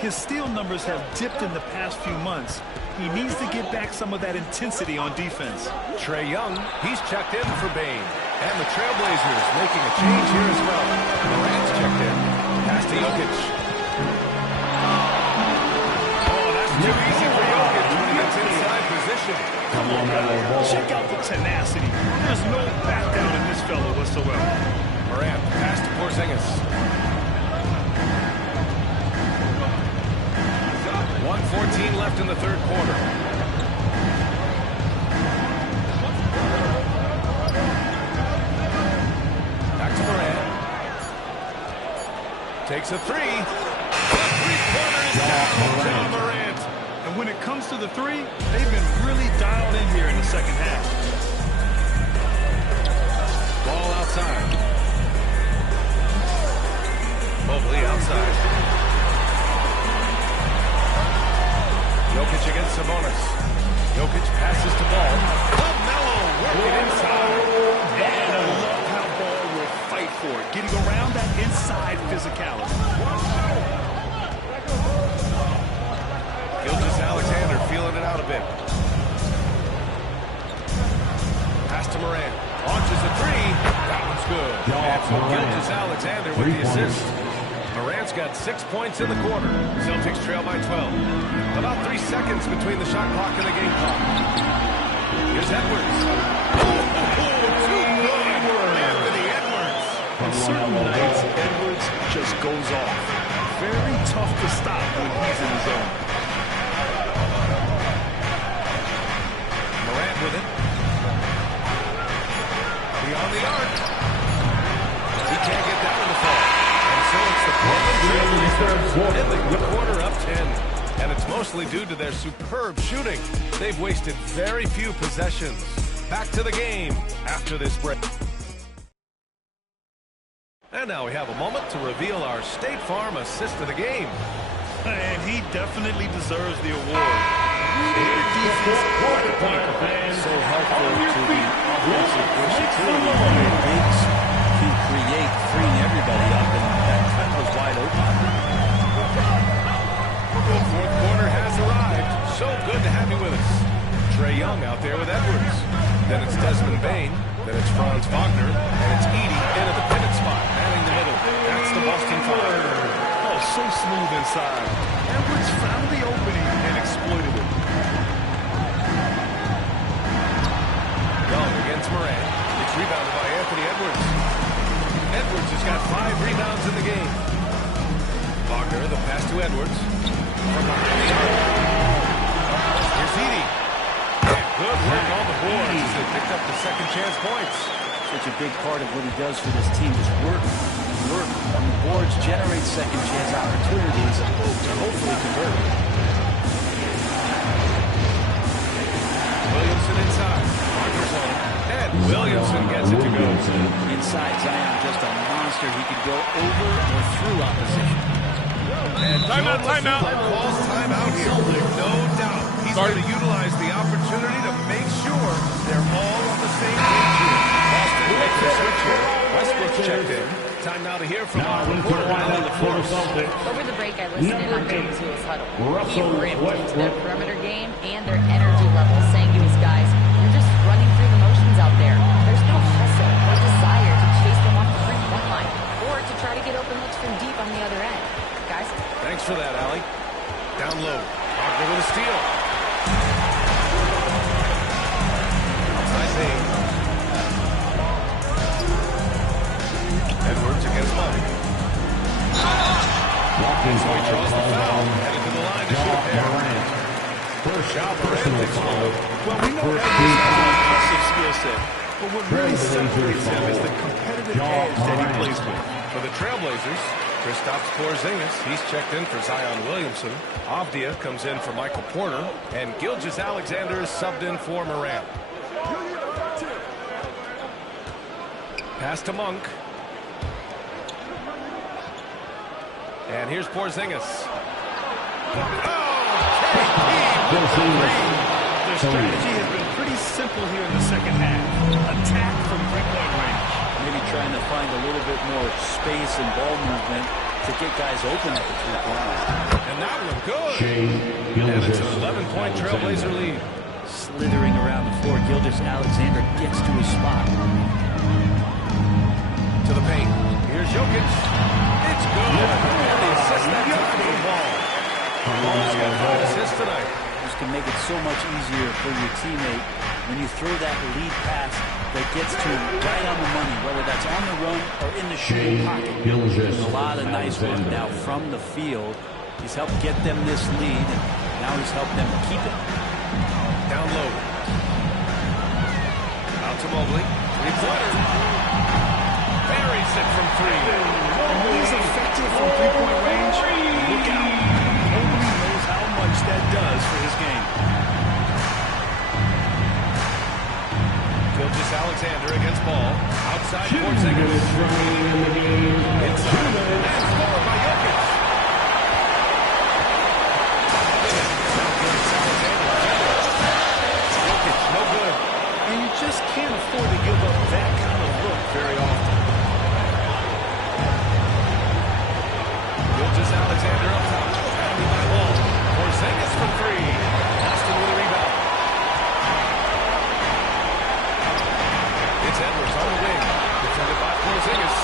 His steal numbers have dipped in the past few months. He needs to get back some of that intensity on defense. Trae Young, he's checked in for Bane. And the Trailblazers making a change here as well. Morant's checked in. Pass to Jokic. Oh, that's too easy for Jokic when he gets inside position. Come on, man. Check out the tenacity. There's no back down in this fellow whatsoever. Morant, pass to Porzingis. 1:14 2:14 left in the third quarter. Back to Morant. Takes a three. The three-pointer is down. John Morant. And when it comes to the three, they've been really dialed in here in the second half. Ball outside. Mobley outside. Jokic against Sabonis. Jokic passes to Ball. Carmelo working inside. And I love how Ball will fight for it, getting around that inside physicality. Gilgeous-Alexander feeling it out a bit. Pass to Morant. Launches a three. That one's good. And so Gilgeous-Alexander with the assist. Morant's got 6 points in the quarter. Celtics trail by 12. About 3 seconds between the shot clock and the game clock. Here's Edwards. Too good. Anthony Edwards. On certain nights, Edwards just goes off. Very tough to stop when he's in his zone. Morant with it. Beyond the arc. He can't get down in the fall. And so it's the Portland Trailblazers ending the quarter up 10. And it's mostly due to their superb shooting. They've wasted very few possessions. Back to the game after this break. And now we have a moment to reveal our State Farm assist of the game. And he definitely deserves the award. Their defense on the point. So helpful to the offensive versatility. Their bigs can create, freeing everybody up, and that cut was wide open. The fourth quarter has arrived. So good to have you with us. Trae Young out there with Edwards. Then it's Desmond Bane. Then it's Franz Wagner. And it's Edey into the pivot spot, manning the middle. That's the Boston Five. Oh, so smooth inside. Edwards found the opening and exploited it. Young against Morant. It's rebounded by Anthony Edwards. Edwards has got 5 rebounds in the game. Wagner, the pass to Edwards. From behind the arc. Here's Edey. Good work on the boards as they picked up the second chance points. Such a big part of what he does for this team is work on the boards, generate second chance opportunities, and hopefully convert. Williamson inside. Wagner's on. And Williamson gets it to go. Inside Zion, just a monster. He could go over or through opposition. And timeout. Calls timeout here. No doubt. He's going to utilize the opportunity to make sure they're all on the same page here. Boston makes the switch here. Westbrook's checked in. Time now to hear from our reporter, Allie LaForce. Over the break, I listened in on Joe Mazzulla's huddle. He ripped into their perimeter game and their energy level, saying to his guys, "You're just running through the motions out there. There's no hustle or desire to chase them off the three-point line or to try to get open looks from deep on the other end." Guys? Thanks for that, Allie. Down low. Wagner with a steal. Outside Bane. Edwards against Monk. So he draws the foul. Headed to the line to shoot there. First Ja Morant takes one. Well, we know Edwards has an impressive skill set, but what really separates him is the competitive edge that he plays with. For the Trailblazers, Kristaps Porzingis, he's checked in for Zion Williamson. Avdia comes in for Michael Porter. And Gilgeous-Alexander is subbed in for Morant. Pass to Monk. And here's Porzingis. Their strategy has been pretty simple here in the second half. Attack from three-point range. Maybe trying to find a little bit more space and ball movement to get guys open at the three-point line. And that one good. And it's an 11-point Trailblazer lead. Slithering around the floor, Gilgeous-Alexander gets to his spot. To the paint. Here's Jokic. It's good. And the assist that time for the ball. Ball's got 5 assists tonight. This can make it so much easier for your teammate when you throw that lead pass that gets to him right on the money, whether that's on the run or in the shooting pocket. There's a lot of nice work now from the field. He's helped get them this lead. And Now he's helped them keep it. Down low. Out to Mobley. Three-pointer. Buries it from three. When he's effective from three-point range, look out. Mobley knows how much that does for his game. Gilgeous-Alexander against ball. Outside Porzingis. Inside. And scored by Jokic. Jokic, no good. And you just can't afford to give up that kind of look very often. Gilgeous-Alexander up top. Bounded by Wall. Porzingis for three. Boston with a rebound. It's Edwards on the wing. Defended by Porzingis.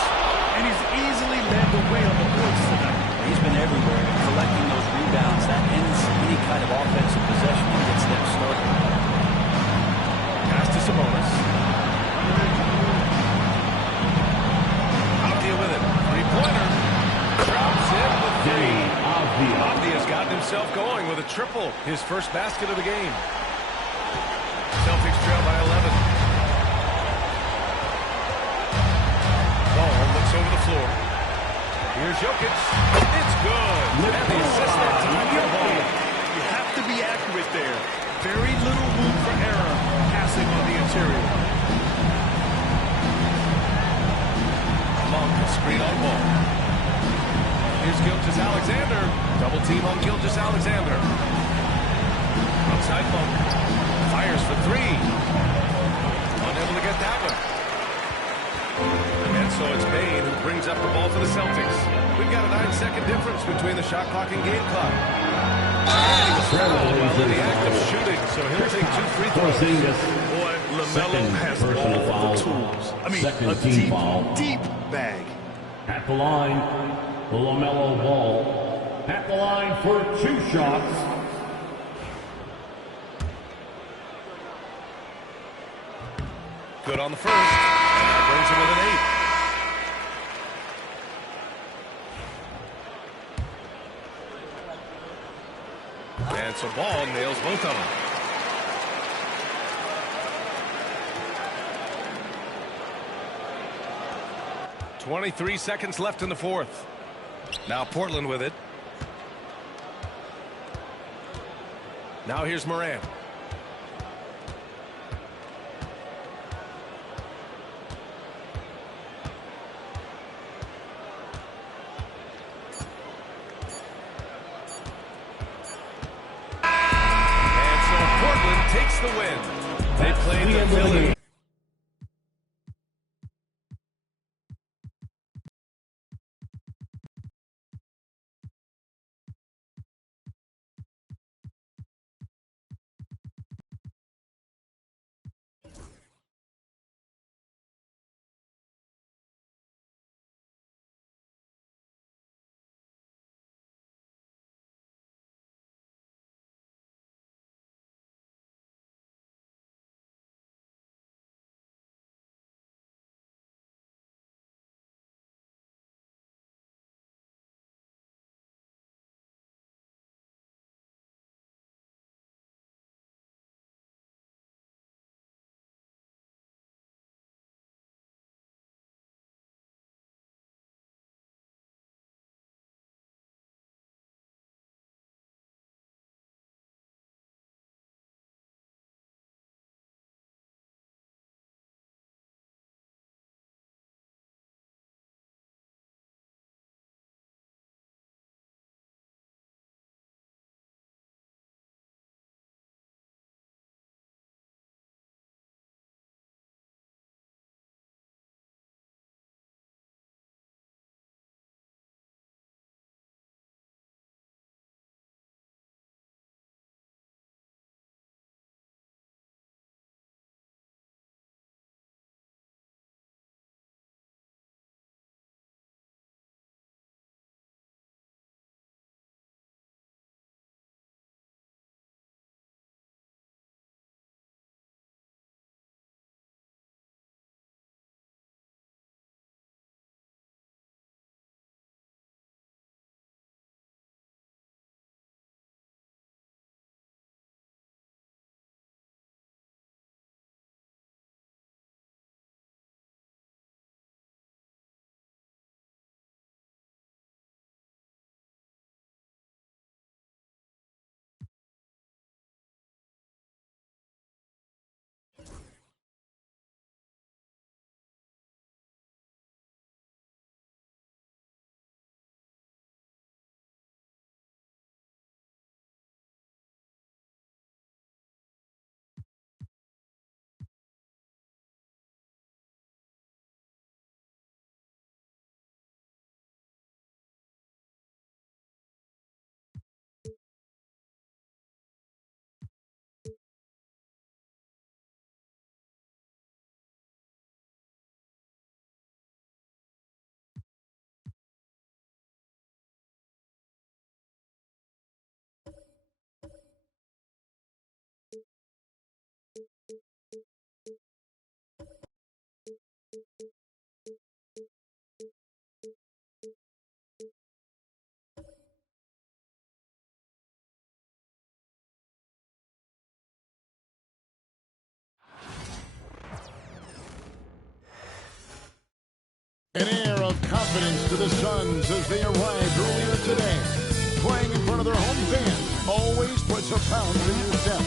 And he's easily led the way on the boards tonight. He's been everywhere, collecting those rebounds. That ends any kind of offensive possession and gets them started. Pass to Sabonis. Avdia with it. Three-pointer. Drops in with three. Avdia's gotten himself going with a triple. His first basket of the game. Celtics trail by 11. Ball looks over the floor. Here's Jokic. It's good. And the assist that time for Ball. You have to be accurate there. Very little room for error passing on the interior. Monk, screen on Ball. Here's Gilgeous-Alexander. Double team on Gilgeous-Alexander. Outside Monk. Fires for three. Unable to get that one. And so it's Bane who brings up the ball for the Celtics. We've got a 9-second difference between the shot clock and game clock. And he was fouled while in the act of shooting, so he'll take 2 free throws. Boy, LaMelo has all the tools. I mean, a deep bag. At the line, LaMelo Ball. At the line for 2 shots. Good on the first, and that brings him with an 8. And so Ball nails both of them. .23 seconds left in the fourth. Now Portland with it. Now here's Morant. Takes the win. They played the Phillies. confidence to the Suns as they arrived earlier today. Playing in front of their home fans always puts a pound in your step.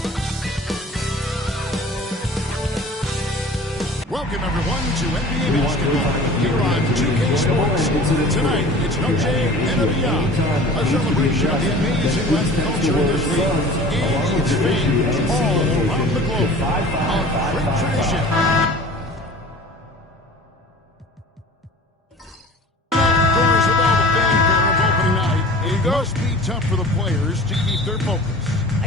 Welcome, everyone, to NBA Basketball here on 2K Sports. Tonight, it's Noche and a Beyond, a celebration of the amazing Latin culture in this league and its fans all around the globe. A great tradition. Outdoors with all the fanfare of opening night, it must be tough for the players to keep their focus.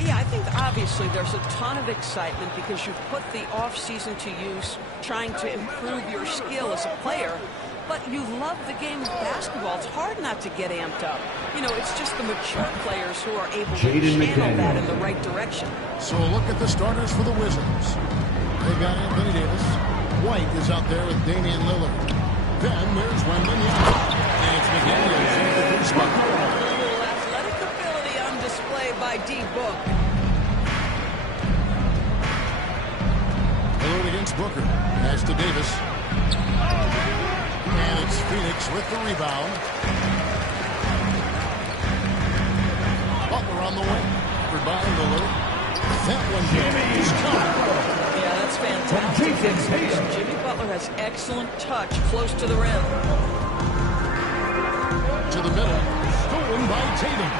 Yeah, I think obviously there's a ton of excitement because you've put the off-season to use trying to improve your skill as a player, but you love the game of basketball. It's hard not to get amped up. You know, it's just the mature players who are able to channel that in the right direction. So a look at the starters for the Wizards. They've got Anthony Davis. White is out there with Damian Lillard. Then there's Wembanyama. And it's McDaniels in the three spot. Athletic ability on display by D-Book. Lillard against Booker. Pass to Davis. And it's Phoenix with the rebound. Butler on the wing. Rebound Lillard. That one is covered. Yeah, that's fantastic execution. Jimmy Butler has excellent touch close to the rim. To the middle. Stolen by Tatum.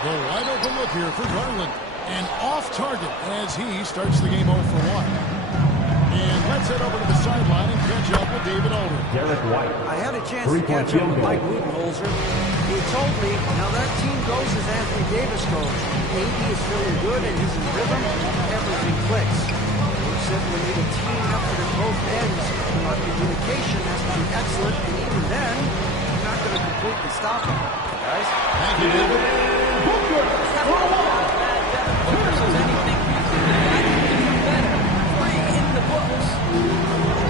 The wide open look here for Garland. And off target as he starts the game 0 for 1. And let's head over to the sideline and catch up with David Aldridge. Derek White. I had a chance to catch up with Mike Budenholzer. He told me, now that team goes as Anthony Davis goes. AD is feeling good and he's in rhythm. Everything clicks. He said we need a team effort at both ends. Our communication has to be excellent, and even then, you're not going to completely stop him. Guys? Thank you, David.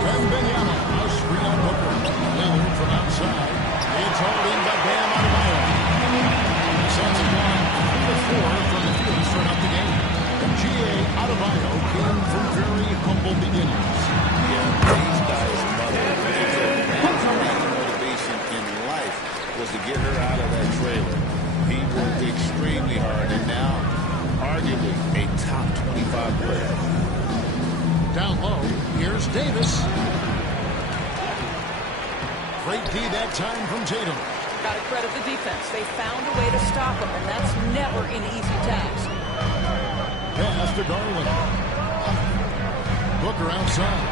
Wembanyama, a screen on Booker. Lillard from outside. It's holding by Bam Adebayo. The Suns have gone 3-4 from the field to start out the game. G.A. Adebayo came from very humble beginnings. Yeah, these guys' motivation in life was to get her out of that trailer. He worked extremely hard, and now, arguably, a top 25 player. Down low, here's Davis. Great D that time from Tatum. Got to credit the defense. They found a way to stop him, and that's never an easy task. Pass to Garland. Booker outside.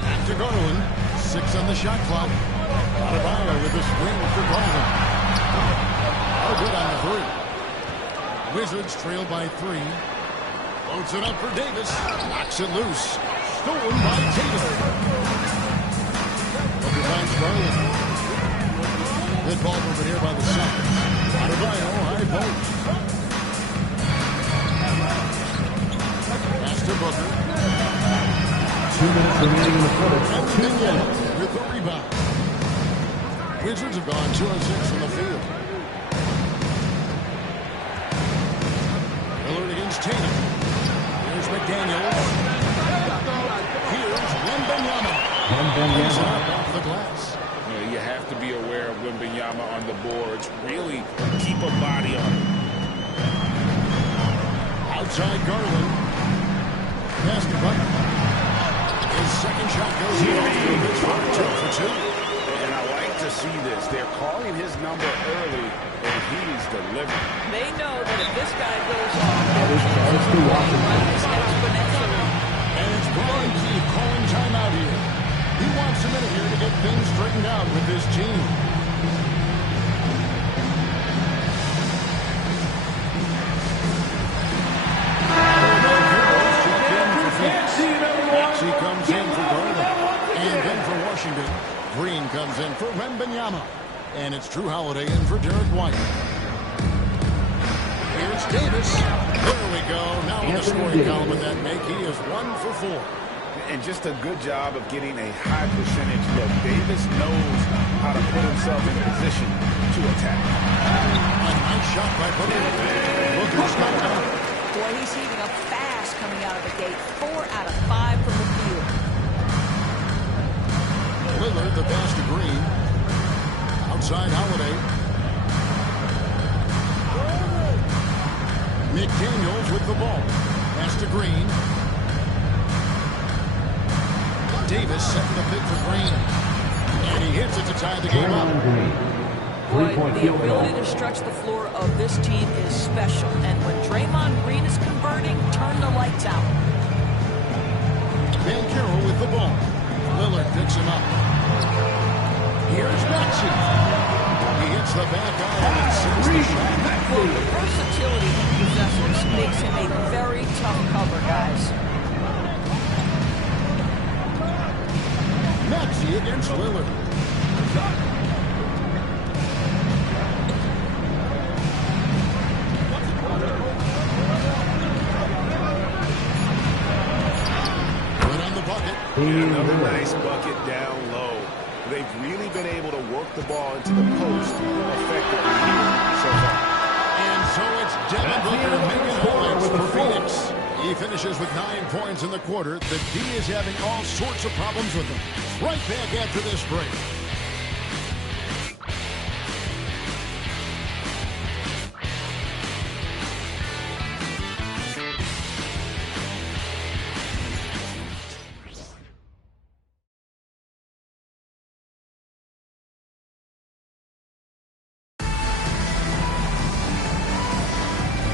Back to Garland. 6 on the shot clock. Adebayo with the swing for Garland. Oh, good on the three. Wizards trail by 3. Loads it up for Davis. Knocks it loose. Stolen by Tatum. Booker finds Garland. Good ball over here by the Suns. Adebayo, high post. Pass to Booker. 2 minutes remaining in the quarter. And with the rebound. Wizards have gone 2 of 6 from the field. Lillard against Tatum. Here's McDaniels. Here's Wembanyama. He's up off the glass. You have to be aware of Wembanyama on the boards. Really keep a body on him. Outside Garland. Pass to Butler. His second shot goes in. 2 for 2. And I like to see this. They're calling his number early, and he's delivering. They know that if this guy goes off, their chances of rise exponentially. And it's Brian Keefe calling timeout here. He wants a minute here to get things straightened out with this team. Maxey comes in for Garland. And then for Washington, Green comes in for Wembanyama. And it's Drew Holiday in for Derek White. Here's Davis. There we go. Now in the scoring column of that make, he is 1 for 4. And just a good job of getting a high percentage look. Davis knows how to put himself in position to attack. A nice shot by Booker. Booker's got it out. Boy, he's heating up fast coming out of the gate. 4 out of 5 from the field. Lillard, the pass to Green. Outside Holiday. McDaniels with the ball. Pass to Green. Davis setting the pick for Green. And he hits it to tie the game up. Boy, the ability to stretch the floor of this team is special. And when Draymond Green is converting, turn the lights out. Banchero with the ball. Lillard picks him up. Here's Maxey. He hits the back iron and sends the shot. Well, the versatility he possesses makes him a very tough cover, guys. Maxey against Lillard. Put on the bucket. Another nice bucket down low. They've really been able to work the ball into the post effectively here so far. And so it's Devin Booker making highlights for Phoenix. He finishes with 9 points in the quarter. The D is having all sorts of problems with him. Right back after this break.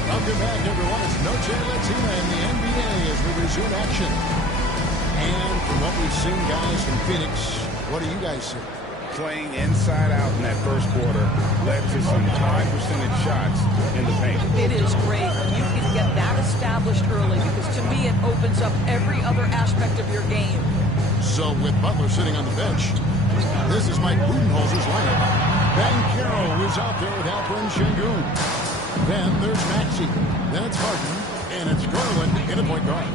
Welcome back, everyone. It's Noche Latina in the NBA as we resume action. And from what we've seen, guys, from Phoenix, what do you guys see? Playing inside out in that first quarter led to some high percentage shots in the paint. It is great when you can get that established early because to me it opens up every other aspect of your game. So with Butler sitting on the bench, this is Mike Budenholzer's lineup. Banchero is out there with Alperen Şengün. Then there's Maxey. Then it's Harden. And it's Garland in a point guard.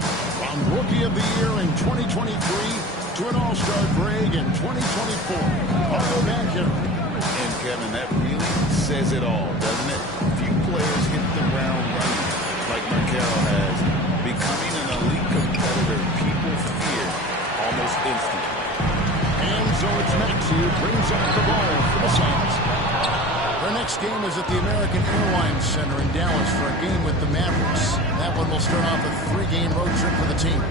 From Rookie of the Year in 2023 to an All-Star break in 2024. Mario Banchero. And Kevin, that really says it all, doesn't it? Few players hit the ground running like Banchero has. Becoming an elite competitor, people fear almost instantly. And so it's Maxey who brings up the ball for the Suns. Their next game is at the American Airlines Center in Dallas for a game with the Mavericks. That one will start off a 3-game road trip for the team.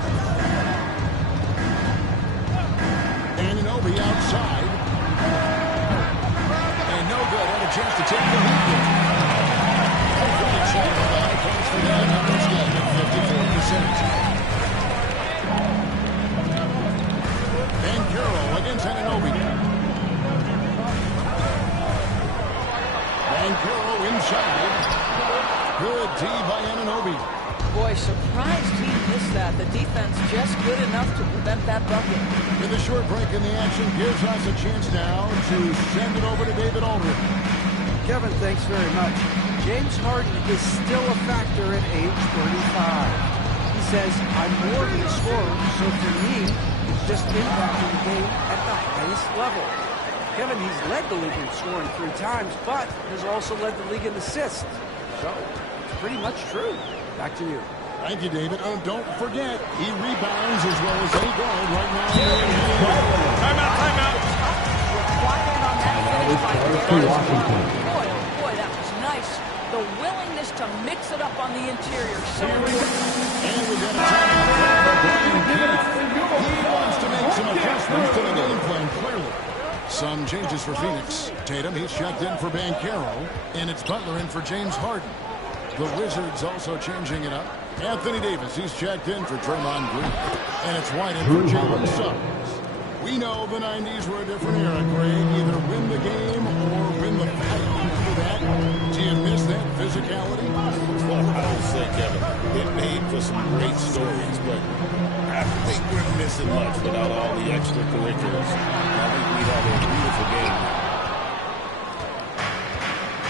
Anunoby outside. And no good. Had a chance to take the lead there. Phoenix shot a lot of points for that in this game at 54%. Banchero against Anunoby. Banchero inside. Good D by Anunoby. Boy, surprised he missed that. The defense just good enough to prevent that bucket. And the short break in the action gives us a chance now to send it over to David Aldridge. Kevin, thanks very much. James Harden is still a factor at age 35. He says, I'm more than a scorer, so for me, it's just impacting the game at the highest level. Kevin, he's led the league in scoring 3 times, but has also led the league in assists. So, it's pretty much true. Back to you. Thank you, David. Oh, don't forget, he rebounds as well as any guard right now. Timeout. Quiet on that finish by Derek Washington. Boy, oh boy, that was nice. The willingness to mix it up on the interior. So important. And we got a timeout. He wants to make some adjustments to the game plan, clearly. Some changes for Phoenix. Tatum, he's checked in for Banchero, and it's Butler in for James Harden. The Wizards also changing it up. Anthony Davis, he's checked in for Draymond Green. And it's White in for Jalen Suggs. We know the 90s were a different era, Greg. Either win the game or win the fight. Remember that? Do you miss that physicality? Well, I would say, Kevin, it made for some great stories, but I think we're missing much without all the extracurriculars. I think we have a beautiful game now.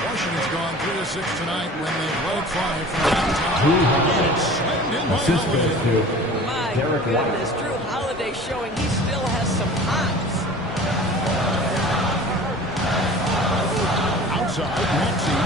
Washington's gone 3-6 tonight when they've led 5 from downtown. And it's slammed in by Holiday. My goodness, Drew Holiday showing he still has some hops. Outside, Maxey.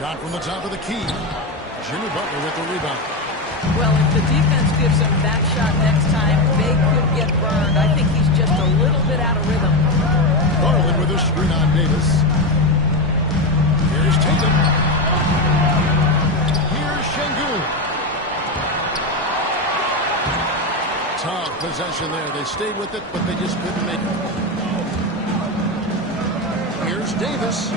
Shot from the top of the key. Jimmy Butler with the rebound. Well, if the defense gives him that shot next time, they could get burned. I think he's just a little bit out of rhythm. Garland with a screen on Davis. Here's Tatum. Here's Şengün. Tough possession there. They stayed with it, but they just couldn't make it. Here's Davis.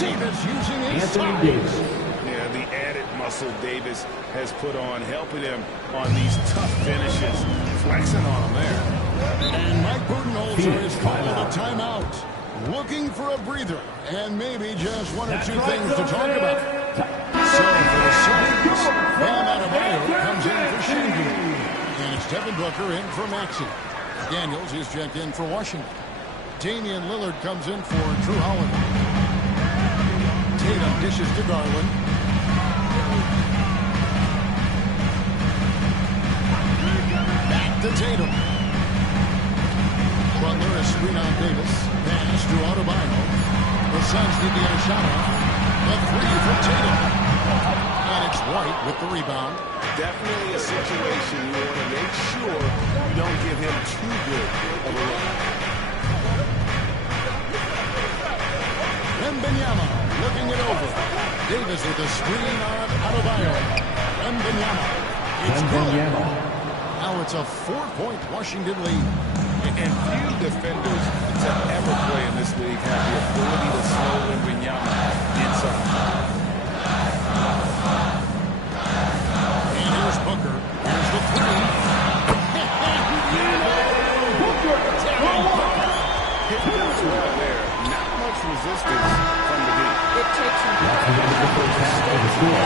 Davis using a stop. Yeah, the added muscle Davis has put on, helping him on these tough finishes. Flexing on him there. And Mike Budenholzer is calling a timeout. Looking for a breather and maybe just one or two things to talk about. So for the Celtics, Bam Adebayo comes in for Şengün. And it's Devin Booker in for Maxey. Daniels is checked in for Washington. Damian Lillard comes in for Drew Holiday. Tatum dishes to Garland. Back to Tatum. Butler is screen on Davis. Pass to Adebayo. The Suns need to get a shot off. The three from Tatum. And it's White with the rebound. Definitely a situation you want to make sure you don't give him too good of a look. Wembanyama looking it over. Davis with a screen on Adebayo. Wembanyama. It's good. Now it's a 4-point Washington lead. And few defenders to ever play in this league have the ability to slow Wembanyama inside. And here's Booker. Here's the three. Booker. Hit down well there. Not much resistance from the deep. It takes him to stay connected to the hip of the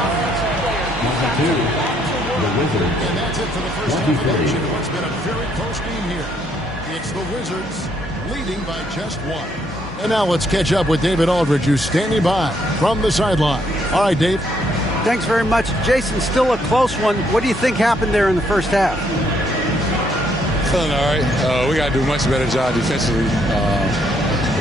offensive player. He's got to back to work. And that's it for the first half of action. It's been a very close game here. It's the Wizards leading by just one. And now let's catch up with David Aldridge, who's standing by from the sideline. All right, Dave. Thanks very much. Jason, still a close one. What do you think happened there in the first half? Feeling all right. We got to do a much better job defensively.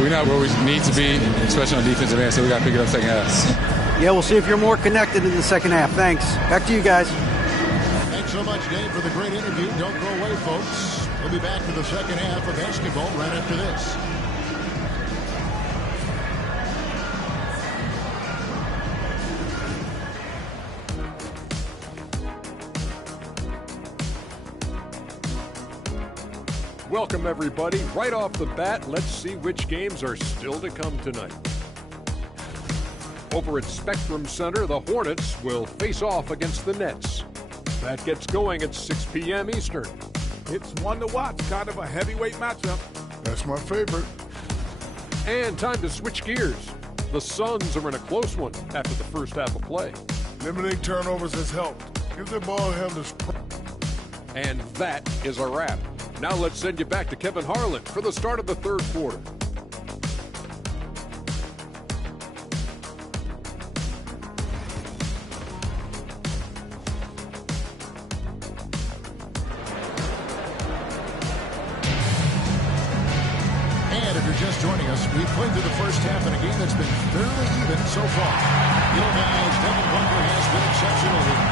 We're not where we need to be, especially on defensive end, so we got to pick it up second half. Yeah, we'll see if you're more connected in the second half. Thanks. Back to you guys. Thanks so much, Dave, for the great interview. Don't go away, folks. We'll be back for the second half of basketball right after this. Welcome, everybody. Right off the bat, let's see which games are still to come tonight. Over at Spectrum Center, the Hornets will face off against the Nets. That gets going at 6 p.m. Eastern. It's one to watch, kind of a heavyweight matchup. That's my favorite. And time to switch gears. The Suns are in a close one after the first half of play. Limiting turnovers has helped. Give their ball handlers. And that is a wrap. Now let's send you back to Kevin Harlan for the start of the third quarter. And if you're just joining us, we've played through the first half in a game that's been fairly even so far. You know, guys, Devin Booker has been exceptional here.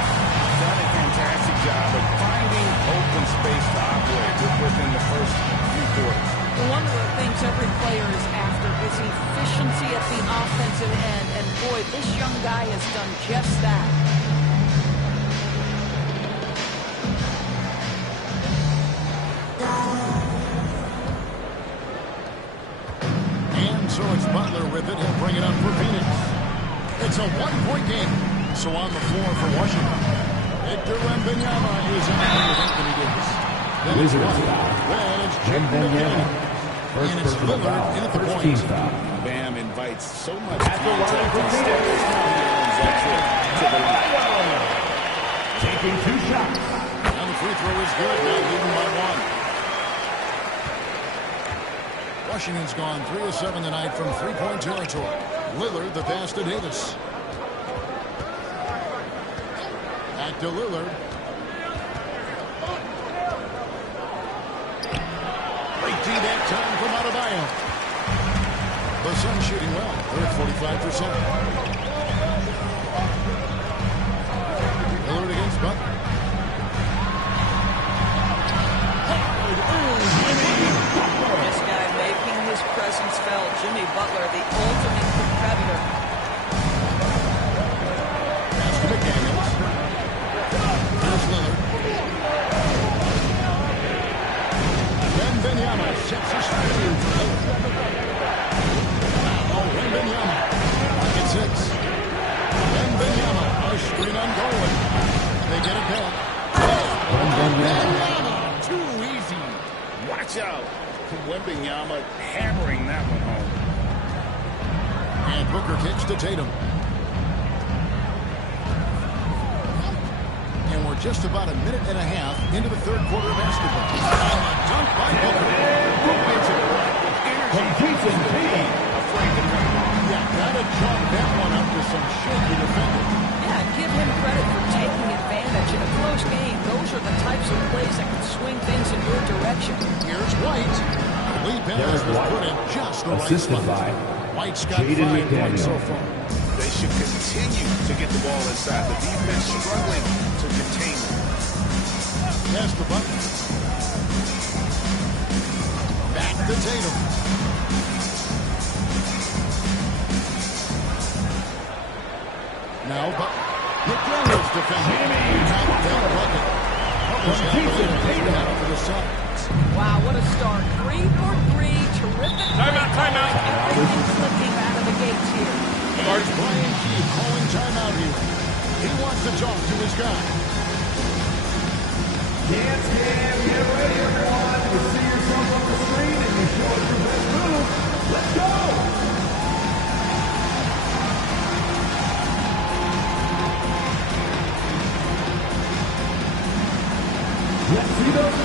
Done a fantastic job of finding open space to operate within the first few quarters. One of the things every player is after is efficiency at the offensive end. And boy, this young guy has done just that. And so it's Butler with it. He'll bring it up for Phoenix. It's a one-point game. So on the floor for Washington, Victor Wembanyama is in with Anthony Davis. Then it's White. Then it's Wembanyama. And it's Lillard in at the point. Bam invites so much contact and steps. That's it to the line. Taking 2 shots. And the free throw is good. Now leading by 1. Washington's gone 3 of 7 tonight from three-point territory. Lillard the pass to Davis. Back to Lillard. Late D that time from Adebayo. The Suns shooting well. They're at 45%. Lillard against Butler. This guy making his presence felt. Jimmy Butler, the ultimate competitor. Pass to McDaniels. Here's Lillard. Wembanyama sets a screen for Lillard. Oh, Wembanyama. Pocket 6. Wembanyama. A screen on Golan. They get it back. Wembanyama. Too easy. Watch out. Wembanyama hammering that one home. And Booker kicks to Tatum. And we're just about a minute and a half into the third quarter of basketball. And a dunk by Booker. Yeah, gotta chalk that one up to some shaky defending. Yeah, give him credit for taking advantage in a close game. Those are the types of plays that can swing things in your direction. Here's White. Lee Bennis was put in just the right spot. White's got 5 points so far. They should continue to get the ball inside. The defense struggling to contain them. Pass the button. Back to Tatum. Now Butler. McDaniels defending. Top down bucket. Butler's got the lead for the Suns. Wow, what a start. 3 for 3. Terrific. Timeout. Everything clicking out of the gates here. Here's Brian Key calling timeout here. He wants to talk to his guy. Dance cam, get ready everyone. You see yourself on the screen and you show us your best move. Let's go! Let's see those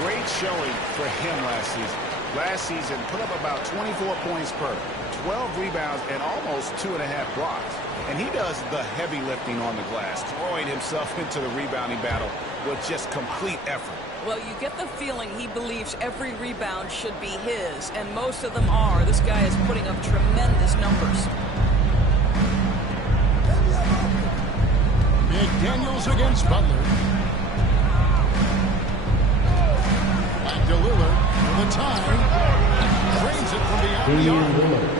Great showing for him last season. Last season, put up about 24 points per, 12 rebounds, and almost 2.5 blocks. And he does the heavy lifting on the glass, throwing himself into the rebounding battle with just complete effort. Well, you get the feeling he believes every rebound should be his, and most of them are. This guy is putting up tremendous numbers. McDaniels against Butler. Back to Lillard for the tie. Drains it from beyond the arc.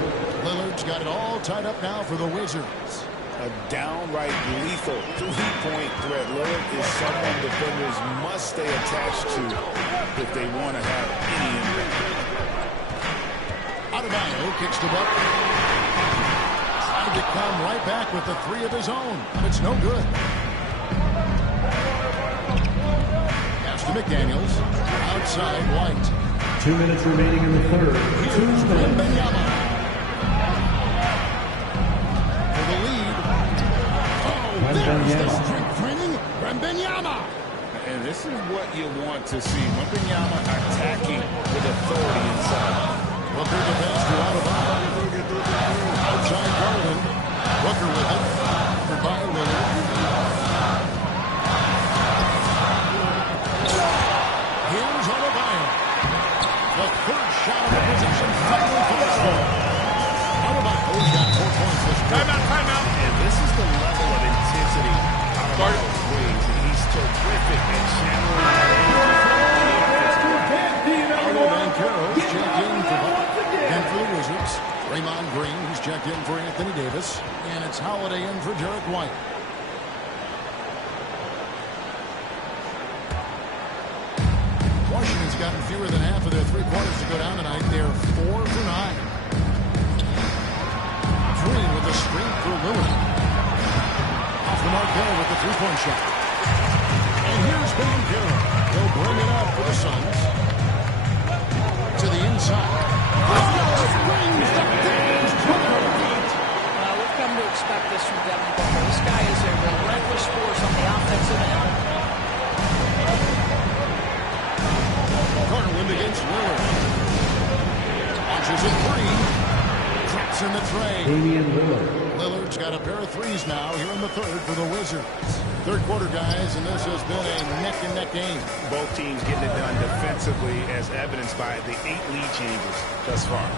Lillard's got it all tied up now for the Wizards. A downright lethal three-point threat. Lillard is someone defenders must stay attached to if they want to have any impact. Adebayo kicks to Butler. Trying to come right back with the 3 of his own, but it's no good. Pass to McDaniels. Outside White. 2 minutes remaining in the third. Here's Wembanyama. For the lead. Oh, there's the strength training. Wembanyama. And this is what you want to see. Wembanyama attacking with authority inside. Booker the pass to Adebayo. Outside Garland. Booker with it. For by Lillard. Here's Adebayo. The third shot of the possession finally falls for. Adebayo's got 4 points this quarter. Timeout. And this is the level of intensity Adebayo brings. He's terrific at channeling that Paolo Banchero's checked in for Butler. And for the Wizards, Draymond Green, who's checked in for Anthony Davis. And it's Holiday in for Derek White. Washington's gotten fewer than half of their 3 quarters to go down tonight. They're 4 for 9. Green with a screen for Lillard. Off the mark there with the 3-point shot. And here's Banchero. He'll bring it up for the Suns. To the inside. Brings the damage to their feet. We've come to expect this from Devin Booker. This guy is a relentless force on the offensive end. Garland against Lillard. Launches a 3. Traps in the tray. Lillard's got a pair of 3s now here in the third for the Wizards. Third quarter, guys, and this has been a neck-and-neck game. Both teams getting it done defensively. offensively, as evidenced by the 8 lead changes thus far.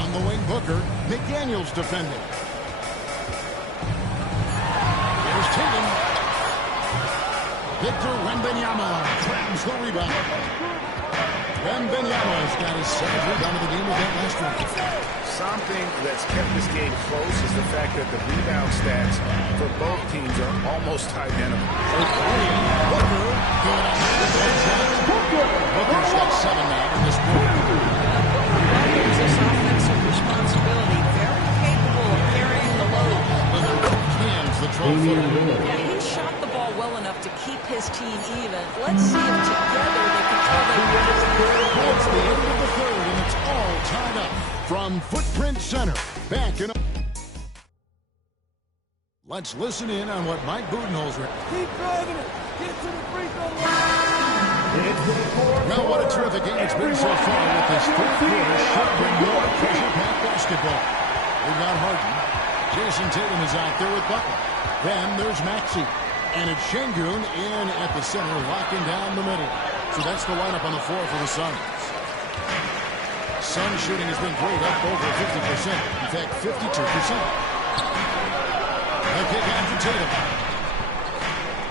On the wing, Booker. McDaniels defending. Here's Tatum. Victor Wembanyama grabs the rebound. Wembanyama's got his 7th rebound of the game with that last one. Something that's kept this game close is the fact that the rebound stats for both teams are almost identical. Booker going up with that shot. Booker's got 7 now in this quarter. It's this offensive responsibility, very capable of carrying the load. With their both hands, the 12-footer. Yeah, he shot the ball well enough to keep his team even. Let's see if together they control their win. It's the end of the third, and it's all tied up. From Footprint Center, back in. Let's listen in on what Mike Budenholzer. Keep driving it. Get to the free throw line. Well, what a terrific game it's been so far with this fourth quarter. Should bring more pressure-packed basketball. We've got Harden. Jason Tatum is out there with Butler. Then there's Maxey. And it's Şengün in at the center, locking down the middle. So that's the lineup on the floor for the Suns. Sun shooting has been great, up over 50%. In fact, 52%. A kick out to Tatum.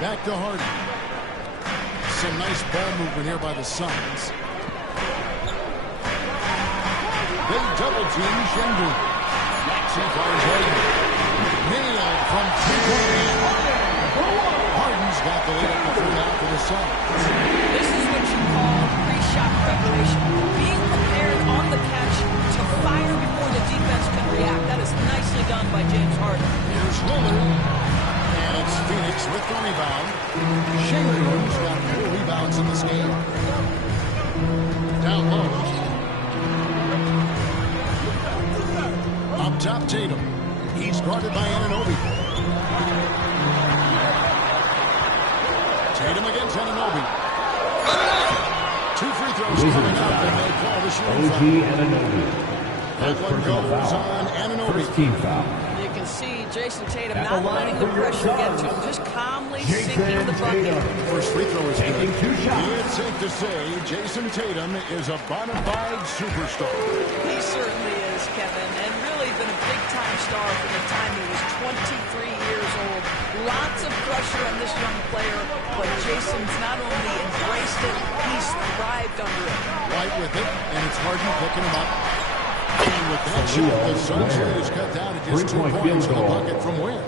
Back to Harden. Some nice ball movement here by the Suns. They double team Şengün. Maxey fires Harden. Nailed from 3-point. Harden's got the lead up the third out for the Suns. This is what you call pre-shot preparation. Being prepared on the catch to fire before the defense can react. That is nicely done by James Harden. Here's Lillard. And it's Phoenix with the rebound. Şengün's got 4 rebounds in this game. Down low. Up top, Tatum. He's guarded by Anunoby. Tatum against Anunoby. 2 free throws coming up, and they call the shooting foul. That one goes on Anunoby. First team foul. You can see Jason Tatum not letting the pressure get to him, just calmly sinking the bucket. First free throw is good. It's safe to say Jason Tatum is a bona fide superstar. He certainly is, Kevin, and really been a big-time star from the time he was 23 years old. Lots of pressure on this young player, but Jason's not only embraced it, he's thrived under it. Right with it, and it's Harden picking him up. And with that shot, the Suns lead is cut down to just 2 points in the bucket from where?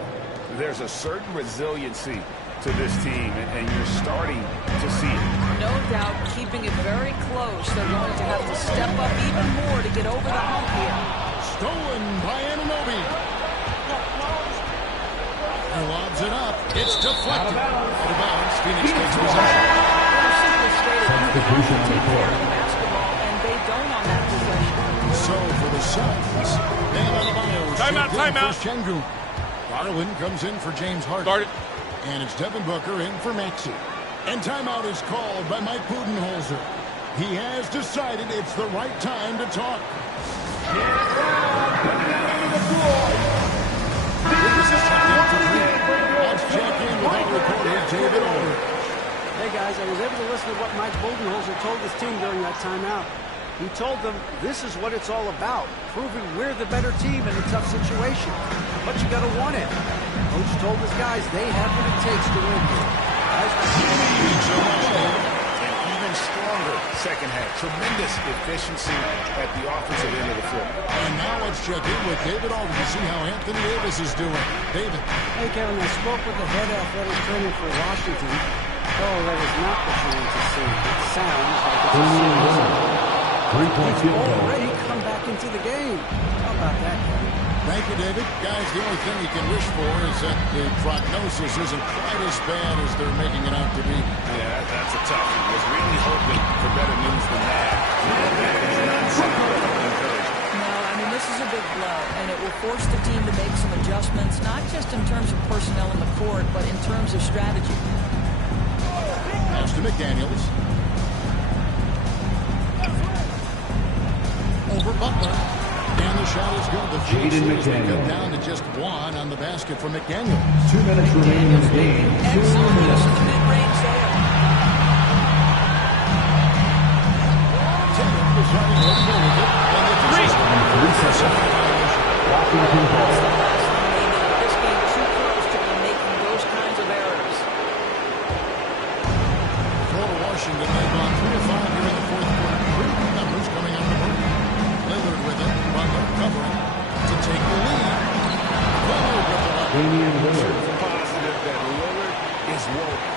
There's a certain resiliency to this team, and you're starting to see it. No doubt, keeping it very close. They're going to have to step up even more to get over the hump here. Stolen by Anunoby. He lobs it up. It's deflected. Out of bounds. Phoenix takes possession. Substitution on the court. Basketball, and they don't on that possession. So for the Suns, Bam Adebayo. Timeout. Şengün. Garland comes in for James Harden. Start it. And it's Devin Booker in for Maxey. And timeout is called by Mike Budenholzer. He has decided it's the right time to talk. This is second to 3. Let's check in with our reporter, David Orr. Hey guys, I was able to listen to what Mike Budenholzer told his team during that timeout. He told them this is what it's all about, proving we're the better team in a tough situation. But you got to want it. Coach told his guys they have what it takes to win here. An even stronger second half. Tremendous efficiency at the offensive end of the floor. And now let's check in with David Alden to see how Anthony Davis is doing. David. Hey Kevin, I spoke with the head athletic trainer for Washington. Oh, that is not what you want to see. It sounds like it's a serious. 3-point field goal. Already come back into the game. How about that, Kevin? Thank you, David. Guys, the only thing you can wish for is that the prognosis isn't quite as bad as they're making it out to be. Yeah, that's a tough one. Was really hoping for better news than that. That is not sound encouraging. No, I mean, this is a big blow, and it will force the team to make some adjustments, not just in terms of personnel in the court, but in terms of strategy. Pass to McDaniels. Over Butler. And the shot is good. The Jaden McDaniels cut down to just 1 on the basket from McDaniels. 2 minutes remaining in the game. Excellent use of the mid-range zone.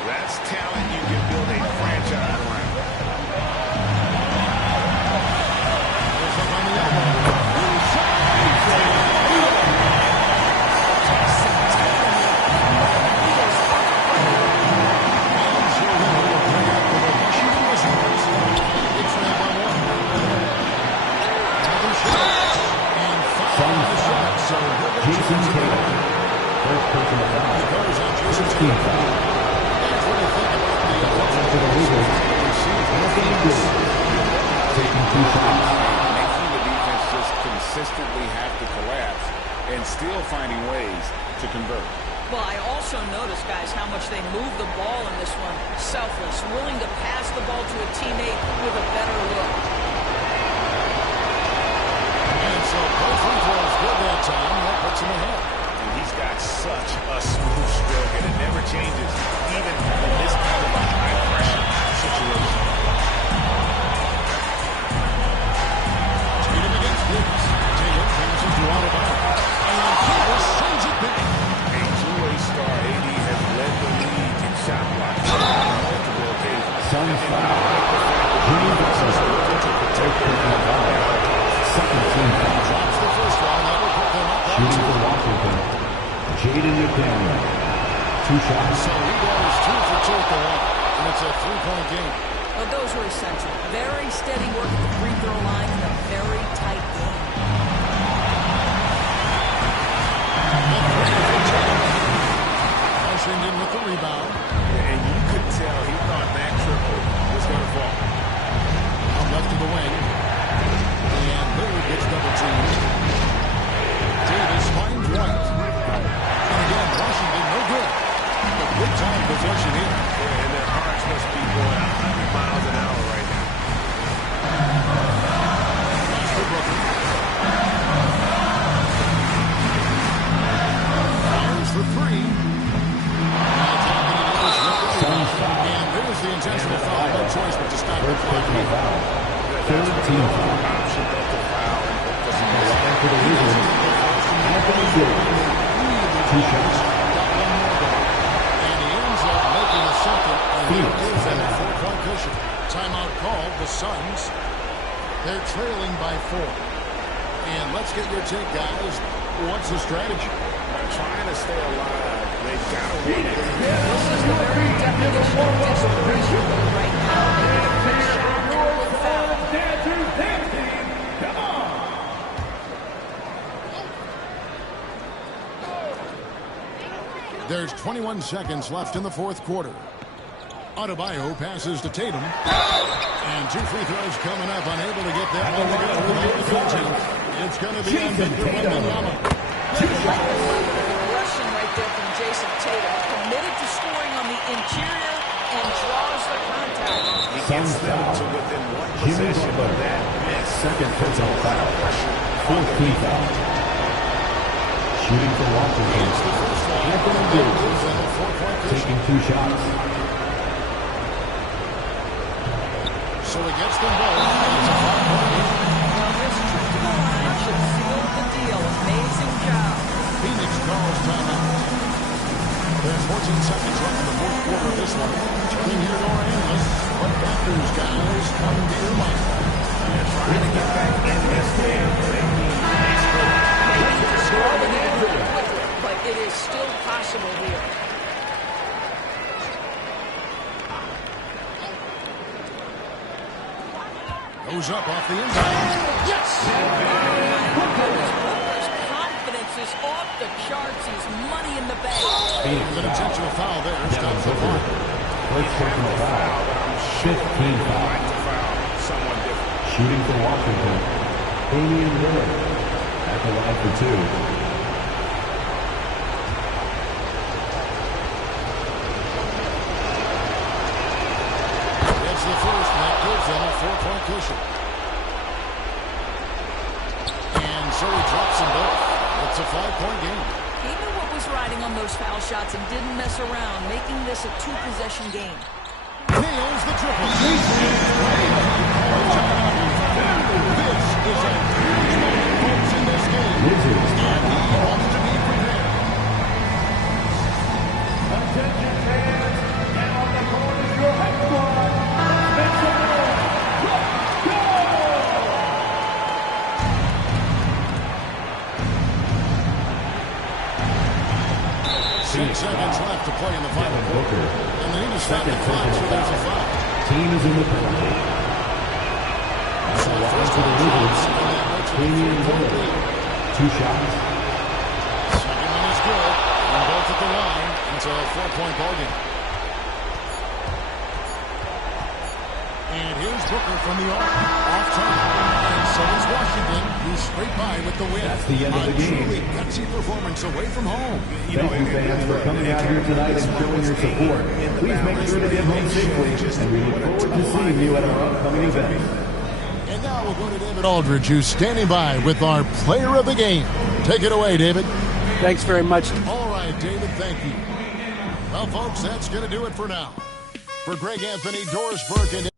That's talent you can build a franchise around. Jason Tatum. First personal foul. 16 foul. To the Wizards. Anthony Davis. Taking 2 shots. Making the defense just consistently have to collapse and still finding ways to convert. Well, I also noticed, guys, how much they move the ball in this one. Selfless, willing to pass the ball to a teammate with a better look. And so both free throws good that time. That puts him ahead. And he's got such a smooth stroke, and it never changes, even in this kind of a high-pressure situation. Tatum against Davis. Tatum passes to Adebayo. And Davis sends it back. A two-way star, AD has led the league in shot blocks on multiple occasions. Sun foul. Jimmy Butler. First personal foul. Second team foul. Drops the first one. That will put them up. Shooting for Washington. Jaden McDaniel. 2 shots. So he goes 2 for 2 at the line. And it's a 3-point game. Well, those were essential. Very steady work at the free throw line and a very tight game. Washington with the rebound. And you could tell he thought that triple was going to fall. Out left of the wing. And Lillard gets double teamed. Davis finds White. And again, Washington no good. A big time possession here. And their hearts must be going 100 miles an hour right now. Pass for Brooklyn. Fires for 3. And there's the intentional foul. No choice but to stop the clock. Third team foul. To the Wizards. Anthony Davis. 2 shots. And he ends up making a second. And he gives them a 4-point cushion. Timeout called. The Suns. They're trailing by 4. And let's get your take, guys. What's the strategy? Trying to stay alive. They've got to win it. This is the very definition of desperation right now. They get a quick shot and a quick foul. Come on. There's 21 seconds left in the fourth quarter. Adebayo passes to Tatum. And 2 free throws coming up. Unable to get that one to go without the coaching. It's going to be on Victor Wembanyama. Aggression right there from Jason Tatum. Committed to scoring on the interior and draws the contact. He gets them to within 1 possession of that miss. Second personal foul. 14th foul. Shooting for Washington. Anthony Davis. Taking 2 shots. So he gets them both. It's a 5-point game. Now this trip to the line should seal the deal. Amazing job. Phoenix calls timeout. There's 14 seconds left in the fourth quarter of this one. Turning here to our analysts. What factors, guys, come to your mind? They're trying to get back in this game. They need to score the game quickly, but it is still possible here. Goes up off the inside. Yes! Booker's confidence is off the charts. He's money in the bank. An intentional foul there. Stops the clock. First personal foul. 15th foul. someone different. Shooting for Washington. Damian Lillard at the line for 2. The first, that gives them a 4-point cushion. And so he drops them both. It's a 5-point game. He knew what was riding on those foul shots and didn't mess around, making this a 2-possession game. Nails the triple. This is a huge moment, folks, in this game. And he wants to be prepared. Attention fans and second personal foul. Team is in the penalty. That's a line to the Wizards. Damian Lillard. 2 shots. Second one is good. And both at the line. It's a 4-point ball game. And here's Booker from the off time. And so is Washington, who's straight by with the win. That's the end of the game. Truly gutsy performance away from home. Thank you, fans, for coming out here tonight and showing your support. Please make sure to get home safely, and we look forward to seeing you at our upcoming event. And now we'll go to David Aldridge, who's standing by with our player of the game. Take it away, David. Thanks very much. All right, David, thank you. Well, folks, that's going to do it for now. For Greg Anthony, Doris Burke, and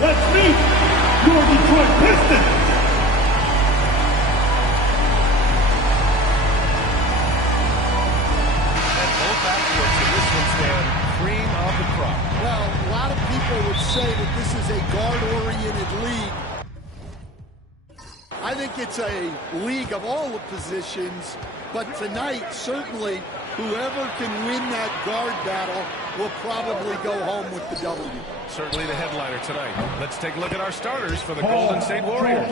Let's meet your Detroit Pistons. And both backcourts in this one stand cream of the crop. Well, a lot of people would say that this is a guard-oriented league. I think it's a league of all the positions, but tonight, certainly, whoever can win that guard battle will probably go home with the W. Certainly the headliner tonight. Let's take a look at our starters for the Golden State Warriors.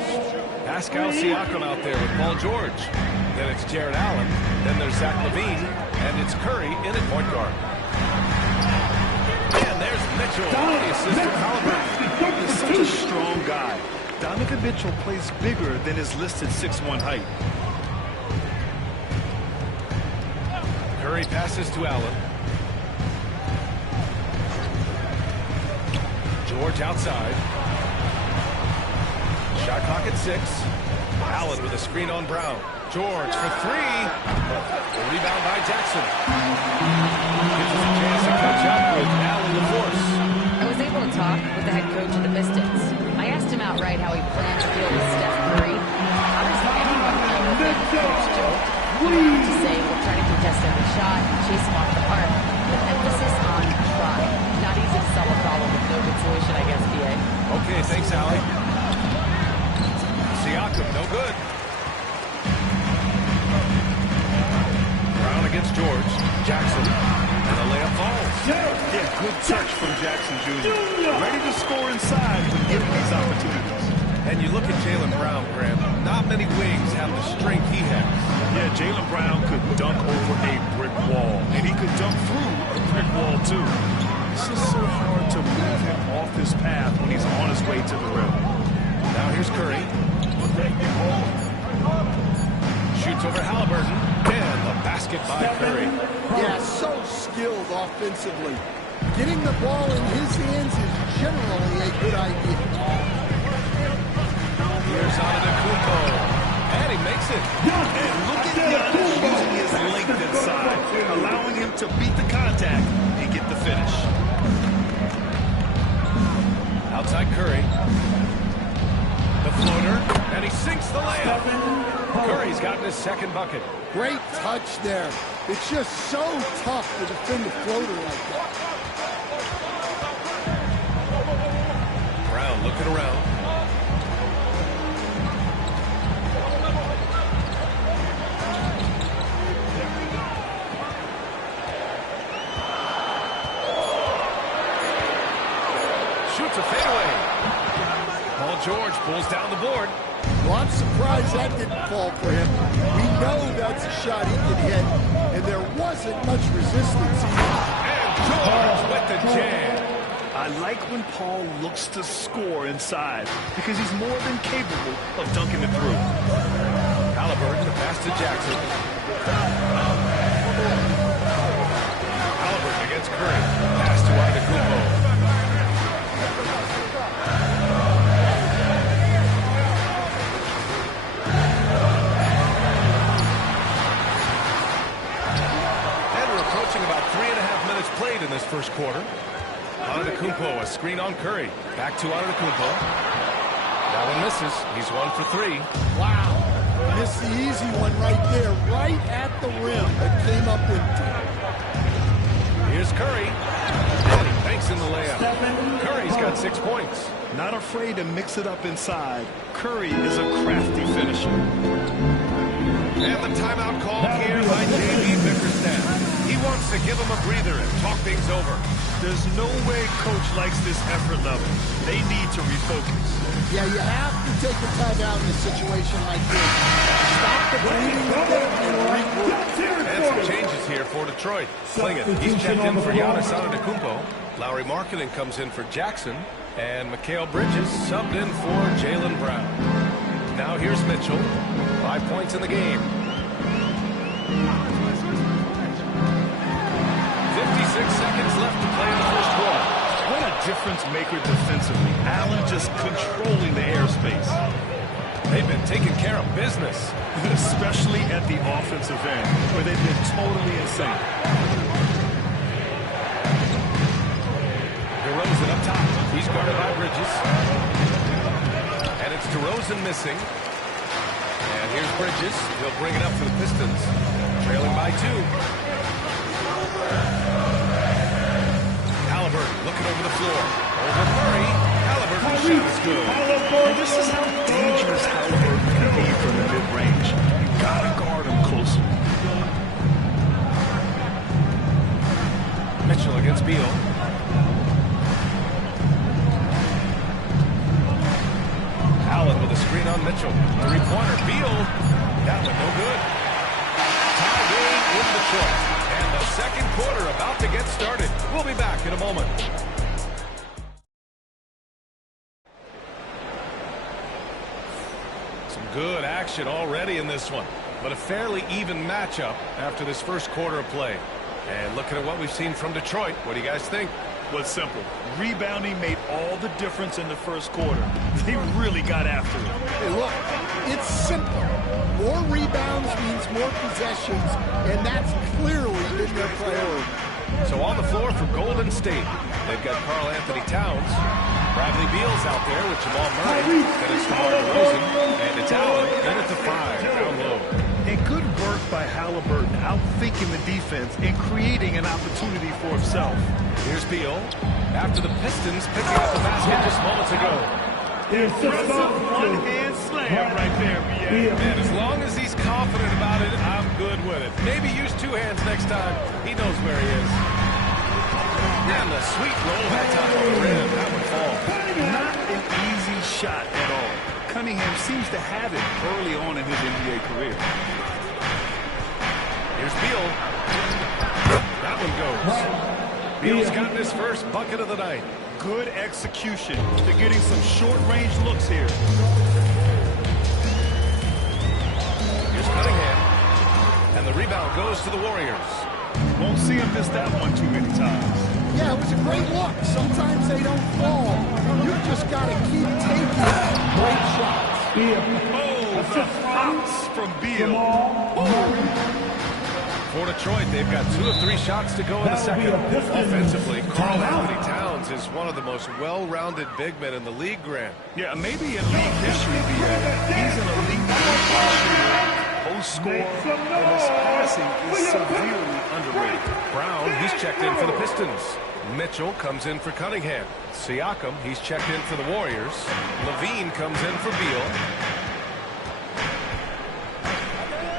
Pascal Siakam out there with Paul George. Then it's Jared Allen. Then there's Zach LaVine. And it's Curry in at point guard. And there's Mitchell, the assist to Halliburton. He's such a strong guy. Donovan Mitchell plays bigger than his listed 6'1" height. Curry passes to Allen. George outside. Shot clock at 6. Allen with a screen on Brown. George for three. A rebound by Jackson. Gives us a chance to catch up with Allen LaForce. I was able to talk with the head coach of the Pistons. I asked him outright how he plans to deal with Steph Curry. How does anyone deal with him? Coach joked. He went on to say we'll try to contest every shot and chase him off the arc, with emphasis on try. Not easy to solve a problem with no good solution, I guess, PA. Okay, thanks, Allie. Siakam, no good. Brown against George. Jackson. And the layup falls. Yeah, good touch from Jackson Jr. Ready to score inside when given these opportunities. And you look at Jaylen Brown, Graham. Not many wings have the strength he has. Yeah, Jaylen Brown could dunk over a brick wall. And he could dunk through a brick wall, too. It's just so hard to move him off his path when he's on his way to the rim. Now here's Curry. Shoots over Halliburton. And the basket by Curry. Yeah, so skilled offensively. Getting the ball in his hands is generally a good idea. Here's Antetokounmpo. And he makes it. And look at Giannis using his length inside, allowing him to beat the contact and get the finish. Outside Curry. The floater. And he sinks the layup. Curry's gotten his second bucket. Great touch there. It's just so tough to defend a floater like that. Brown looking around. Shoots a fadeaway. Paul George pulls down the board. Well, I'm surprised that didn't fall for him. We know that's a shot he can hit, and there wasn't much resistance either. And George with the jam. I like when Paul looks to score inside because he's more than capable of dunking it through. Halliburton, the pass to Jackson. Halliburton against Curry. Pass to Antetokounmpo. About 3.5 minutes played in this first quarter. Antetokounmpo, a screen on Curry. Back to Antetokounmpo. That one misses. He's 1 for 3. Wow. Missed the easy one right there, right at the rim, but came up empty. Here's Curry. And he banks in the layup. Curry's got 6 points. Not afraid to mix it up inside. Curry is a crafty finisher. And the timeout called here by J.B. Bickerstaff. He wants to give him a breather and talk things over. There's no way coach likes this effort level. They need to refocus. Yeah, you have to take a timeout in a situation like this. Stop the bleeding and regroup. And some changes here for Detroit. Klingin, he's checked in for Giannis Antetokounmpo. Lauri Markkanen comes in for Jackson. And Mikal Bridges subbed in for Jaylen Brown. Now here's Mitchell. 5 points in the game. 56 seconds left to play in the first quarter. What a difference maker defensively. Allen just controlling the airspace. They've been taking care of business. Especially at the offensive end, where they've been totally insane. DeRozan up top. He's guarded by Bridges. And it's DeRozan missing. And here's Bridges. He'll bring it up for the Pistons. Trailing by 2. Halliburton looking over the floor. Over Murray. Halliburton's shot is good. And this is how dangerous Halliburton can be from the mid-range. You gotta guard him closer. Mitchell against Beal. Allen with a screen on Mitchell. Three-pointer. Beal. That one no good. Tie game in Detroit. And the second quarter about to get started. We'll be back in a moment. Some good action already in this one. But a fairly even matchup after this first quarter of play. And looking at what we've seen from Detroit, what do you guys think? was simple. Rebounding made all the difference in the first quarter. They really got after it. Hey, look, it's simple. More rebounds means more possessions, and that's clearly been their priority. So on the floor for Golden State, they've got Karl Anthony Towns. Bradley Beal's out there with Jamal Murray. Then it's DeMar DeRozan, and it's Allen in at the 5, down low. And good work by Halliburton, outthinking the defense and creating an opportunity for himself. Here's Beal. After the Pistons picking up the basket just moments ago. Impressive one-hand slam right there, BA. Man, as long as he's confident about it, I'm good with it. Maybe use 2 hands next time. He knows where he is. And the sweet roll that time on the rim. That would fall. Not an easy shot at all. Cunningham seems to have it early on in his NBA career. Here's Beal. That one goes. Beal's gotten his first bucket of the night. Good execution. They're getting some short-range looks here. Here's Cunningham. And the rebound goes to the Warriors. Won't see him miss that one too many times. Yeah, it was a great look. Sometimes they don't fall. You just got to keep taking great shots. Oh, the hops from Beal. For Detroit, they've got 2 of 3 shots to go in the second. Offensively, Karl Anthony Towns is one of the most well-rounded big men in the league, Grant. Yeah, maybe in league history, he's an elite post score, and his passing is severely underrated. Brown, he's checked in for the Pistons. Mitchell comes in for Cunningham. Siakam, he's checked in for the Warriors. Levine comes in for Beal.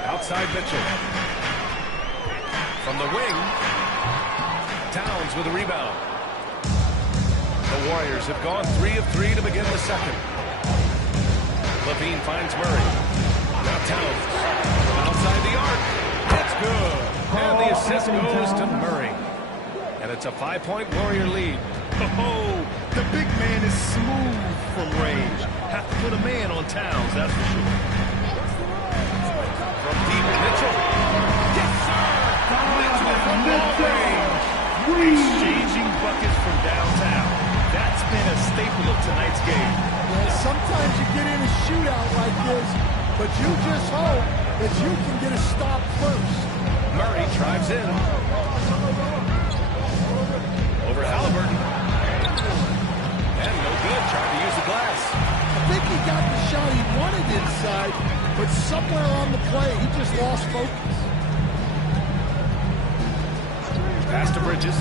Outside Mitchell. From the wing, Towns with a rebound. The Warriors have gone 3 of 3 to begin the second. Levine finds Murray. Now Towns from outside the arc. It's good. And the assist goes to Murray. And it's a 5-point Warrior lead. Oh, the big man is smooth from range. Have to put a man on Towns, that's for sure. From deep, Mitchell. Yes, sir! Mitchell from long range. Exchanging buckets from downtown. That's been a staple of tonight's game. Well, sometimes you get in a shootout like this, but you just hope that you can get a stop first. Murray drives in. Over Halliburton. And no good. Trying to use the glass. I think he got the shot he wanted inside, but somewhere on the play, he just lost focus. Pass to Bridges.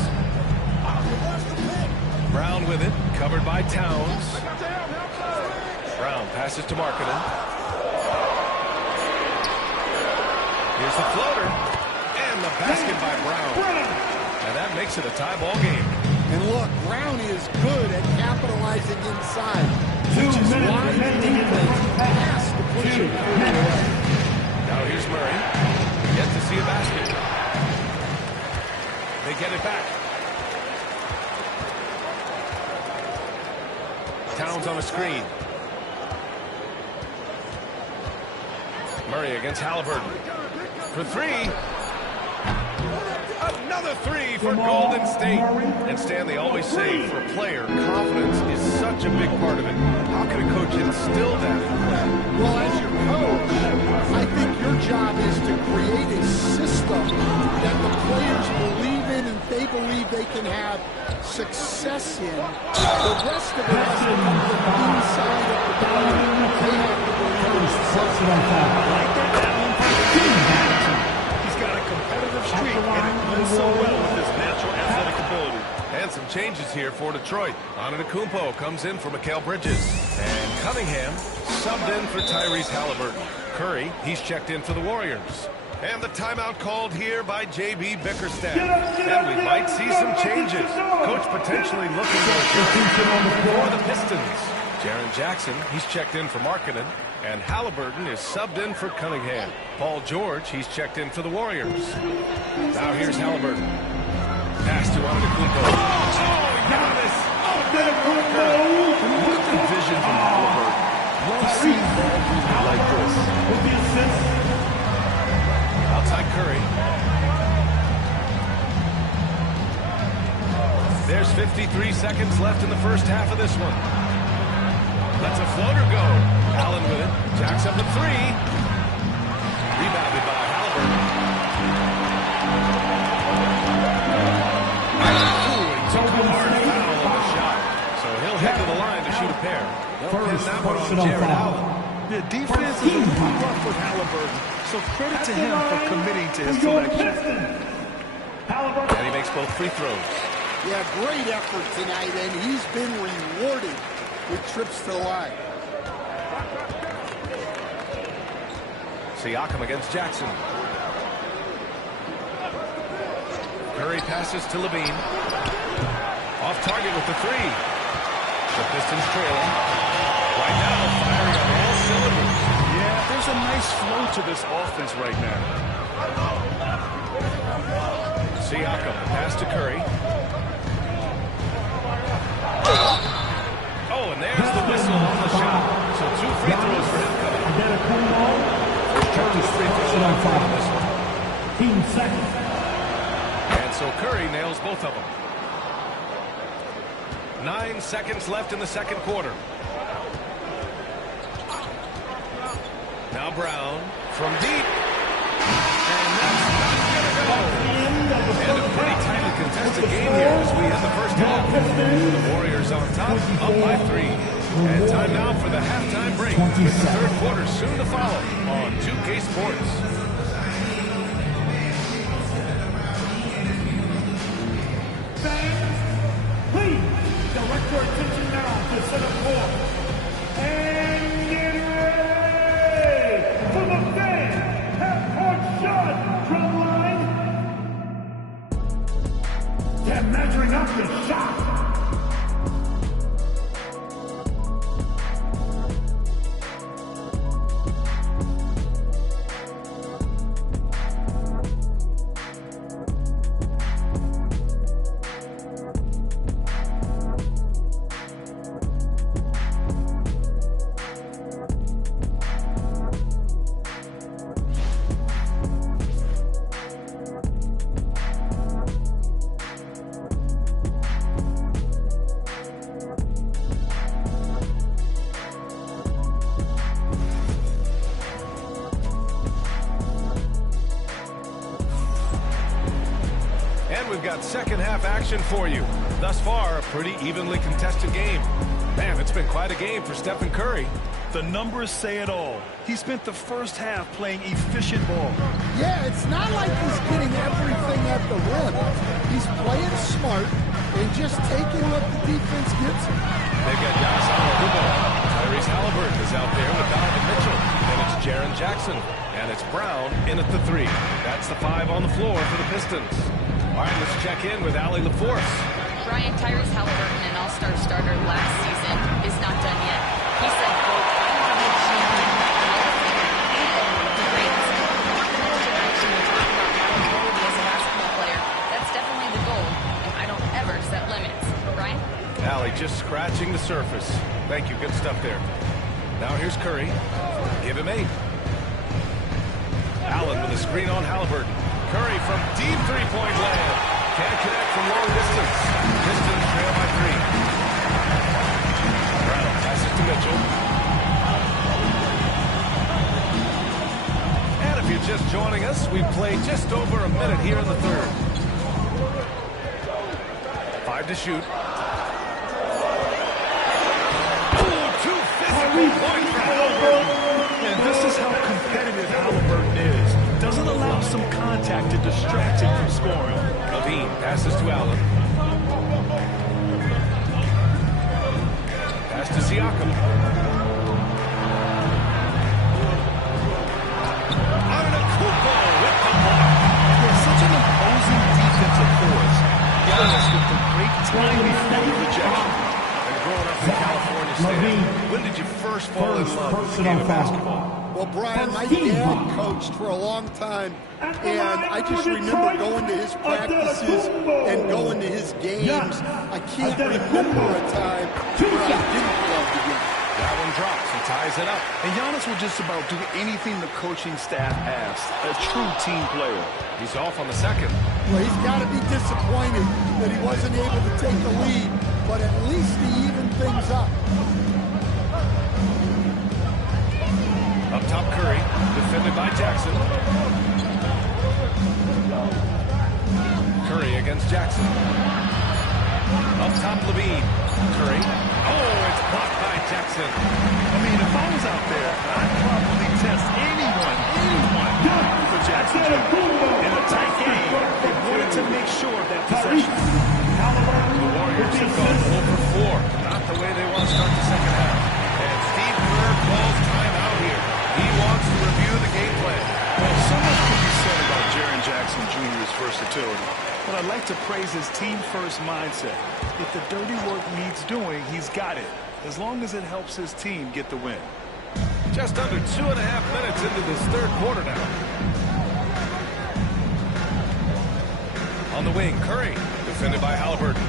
Brown with it. Covered by Towns. Brown passes to Markkanen. Here's the floater. And the basket by Brown. And that makes it a tie ball game. And look, Brown is good at capitalizing inside, which is why the defense has to push him. Now here's Murray. Yet to see a basket. They get it back. Towns on a screen. Murray against Halliburton. For 3. Another 3 for Golden State. And Stanley always say for a player, confidence is such a big part of it. How can a coach instill that in play? Well, as your coach, I think your job is to create a system that the players believe in and they believe they can have success in. The rest of it has to come from inside of the ball. They have to believe Like that Allen he's got a competitive streak and it plays so well with his natural athletic ability. And some changes here for Detroit. Antetokounmpo comes in for Mikal Bridges. And Cunningham subbed in for Tyrese Halliburton. Curry, he's checked in for the Warriors. And the timeout called here by J.B. Bickerstaff. And we might see some changes. Coach potentially looking for the Pistons. Jaren Jackson, he's checked in for Markkanen. And Halliburton is subbed in for Cunningham. Paul George, he's checked in for the Warriors. Now here's Halliburton. Pass to Antetokounmpo. Oh, Giannis! What a vision from Halliburton. Love seeing ball movement like this. With the assist. Outside Curry. There's Just 53 seconds left in the first half of this one. Lets a floater go. Allen with it. Jacks up a three. Rebounded by Halliburton. Took a hard foul on the shot. So he'll head to the line to shoot a pair. They'll pin that one on Jared Allen. The defense is a little rough with Halliburton, so credit to him for committing to his selection. And he makes both free throws. Yeah, great effort tonight, and he's been rewarded with trips to the line. Siakam against Jackson. Curry passes to Levine. Off target with the three. The Pistons trailing. Right now, firing on all cylinders. Yeah, there's a nice flow to this offense right now. Siakam, pass to Curry. Oh, and there's the whistle on the shot. So 2 free throws for him coming up. Curry's free throw on this one. Team second. And so Curry nails both of them. 9 seconds left in the second quarter. Now Brown from deep. And that's not going to go. And a pretty tightly contested game here as we end the first half. The Warriors on top, up by 3. And time now for the halftime break. With the third quarter soon to follow on 2K Sports. Please direct your attention now to center court. And get ready for the fan half-court shot drum line. They're measuring up the shot. Second half action for you. Thus far, a pretty evenly contested game. Man, it's been quite a game for Stephen Curry. The numbers say it all. He spent the first half playing efficient ball. Yeah, it's not like he's getting everything at the rim. He's playing smart and just taking what the defense gives him. They've got Giannis Antetokounmpo. Tyrese Halliburton is out there with Donovan Mitchell. Then it's Jaren Jackson. And it's Brown in at the 3. That's the 5 on the floor for the Pistons. All right, let's check in with Allie LaForce. Brian, Tyrese Halliburton, an all-star starter last season, is not done yet. He said, quote, I want to be a champion. The greatest generation to talk about my ability as a basketball player. That's definitely the goal, and I don't ever set limits. Brian? Allie just scratching the surface. Thank you, good stuff there. Now here's Curry. Give him 8. Allen with a screen on Halliburton. Curry from deep three-point land. Can't connect from long distance. Pistons trail by 3. Brown passes to Mitchell. And if you're just joining us, we've played just over a minute here in the third. 5 to shoot. Ooh, 2 physical points for Halliburton. And this is how competitive Halliburton is. Doesn't allow some contact to distract him from scoring. Levine passes to Allen. Pass to Siakam. Antetokounmpo with the block. Yeah, such an imposing defensive force. Giannis with the great time before the rejection. And growing up in California State, when did you first fall in love with the game of basketball? Well, Brian, my dad coached for a long time, and I just remember going to his practices and going to his games. I can't remember a time where I didn't love the game. That one drops. He ties it up. And Giannis will just about do anything the coaching staff asks. A true team player. He's off on the second. Well, he's got to be disappointed that he wasn't able to take the lead, but at least he evened things up. Up top, Curry, defended by Jackson. Curry against Jackson. Up top, Levine. Curry. Oh, it's blocked by Jackson. I mean, if I was out there, I'd probably test anyone for Jackson Jr. In a tight game, they wanted to make sure of that possession. The Warriors have gone 0 for 4. Not the way they want to start the second half. And Steve Kerr calls timeout here. He wants to review the game plan. Well, so much can be said about Jaren Jackson Jr.'s versatility, but I'd like to praise his team-first mindset. If the dirty work needs doing, he's got it, as long as it helps his team get the win. Just under 2.5 minutes into this third quarter now. On the wing, Curry, defended by Halliburton.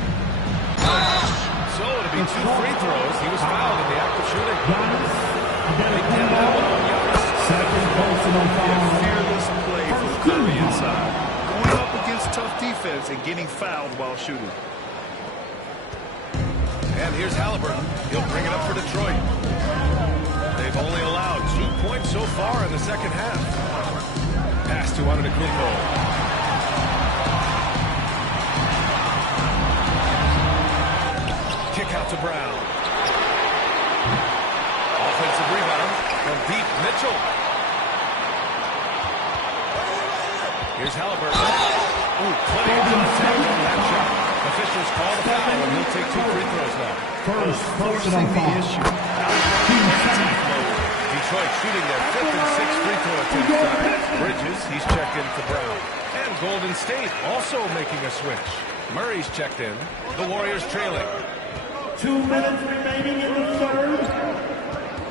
So it'll be 2 free throws. He was fouled in the act of shooting. They get that one on Giannis. A fearless play from Curry inside. Going up against tough defense and getting fouled while shooting. And here's Halliburton. He'll bring it up for Detroit. They've only allowed 2 points so far in the second half. Pass to Antetokounmpo. Kick out to Brown. Offensive rebound from deep Mitchell. Here's Halliburton. Ooh, plenty of contact on that shot. Officials call the foul, and he'll take 2 free throws now. Forcing the issue. Detroit shooting their 5th and 6th free throw attempts. Bridges, he's checked in for Brown. And Golden State also making a switch. Murray's checked in. The Warriors trailing. 2 minutes remaining in the third.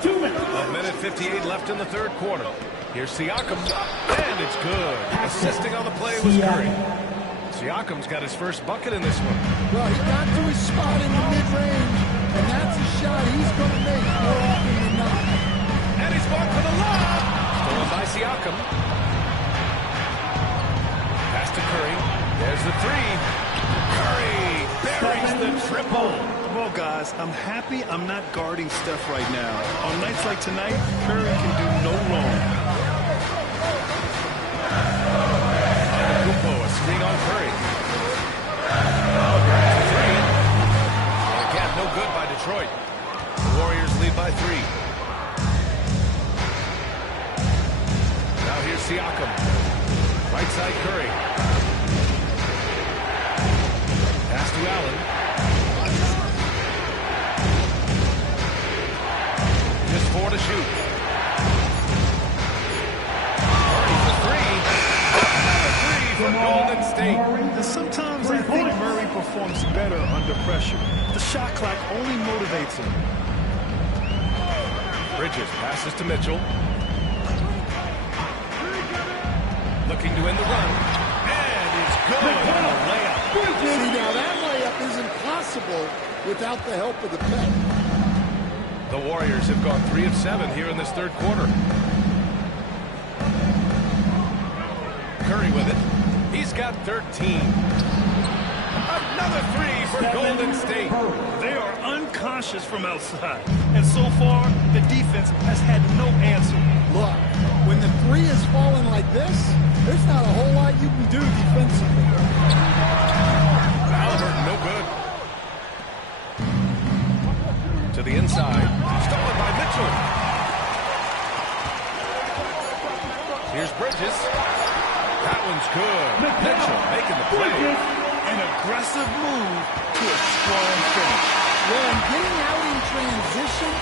2 minutes. 1:58 left in the third quarter. Here's Siakam, and it's good. Assisting on the play was Curry. Siakam's got his first bucket in this one. Well, he got to his spot in the mid-range, and that's a shot he's going to make more often than not. And he's marked for the lob. Stolen by Siakam. Pass to Curry. There's the 3. Curry buries the triple. Well, guys, I'm happy I'm not guarding Steph right now. On nights like tonight, Curry can do no wrong. Antetokounmpo, a screen on Curry. 3. And again, no good by Detroit. The Warriors lead by 3. Now here's Siakam. Right side Curry. Pass to Allen. Just 4 to shoot. Murray for 3. Another 3 for Golden State. And sometimes I think Murray performs better under pressure. The shot clock only motivates him. Bridges passes to Mitchell. Looking to end the run. And it's good on a layup. See, now that layup isn't possible without the help of the pen. The Warriors have gone 3 of 7 here in this third quarter. Curry with it. He's got 13. Another 3 for Golden State. They are unconscious from outside. And so far, the defense has had no answer. Look, when the 3 is falling like this, there's not a whole lot you can do defensively. Halliburton, no good. To the inside. Stolen by Mitchell. Here's Bridges. That one's good. Mitchell making the play. An aggressive move to a strong finish. Well, and getting out in transition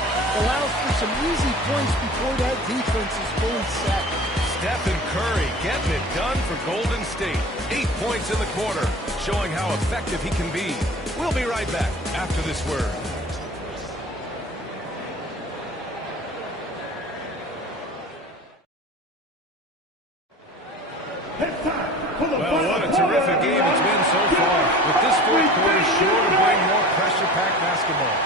allows for some easy points before that defense is fully set. Steph and Curry getting it done for Golden State. 8 points in the quarter, showing how effective he can be. We'll be right back after this word. Well, what a terrific game it's been so far. With this fourth quarter sure to bring more pressure-packed basketball.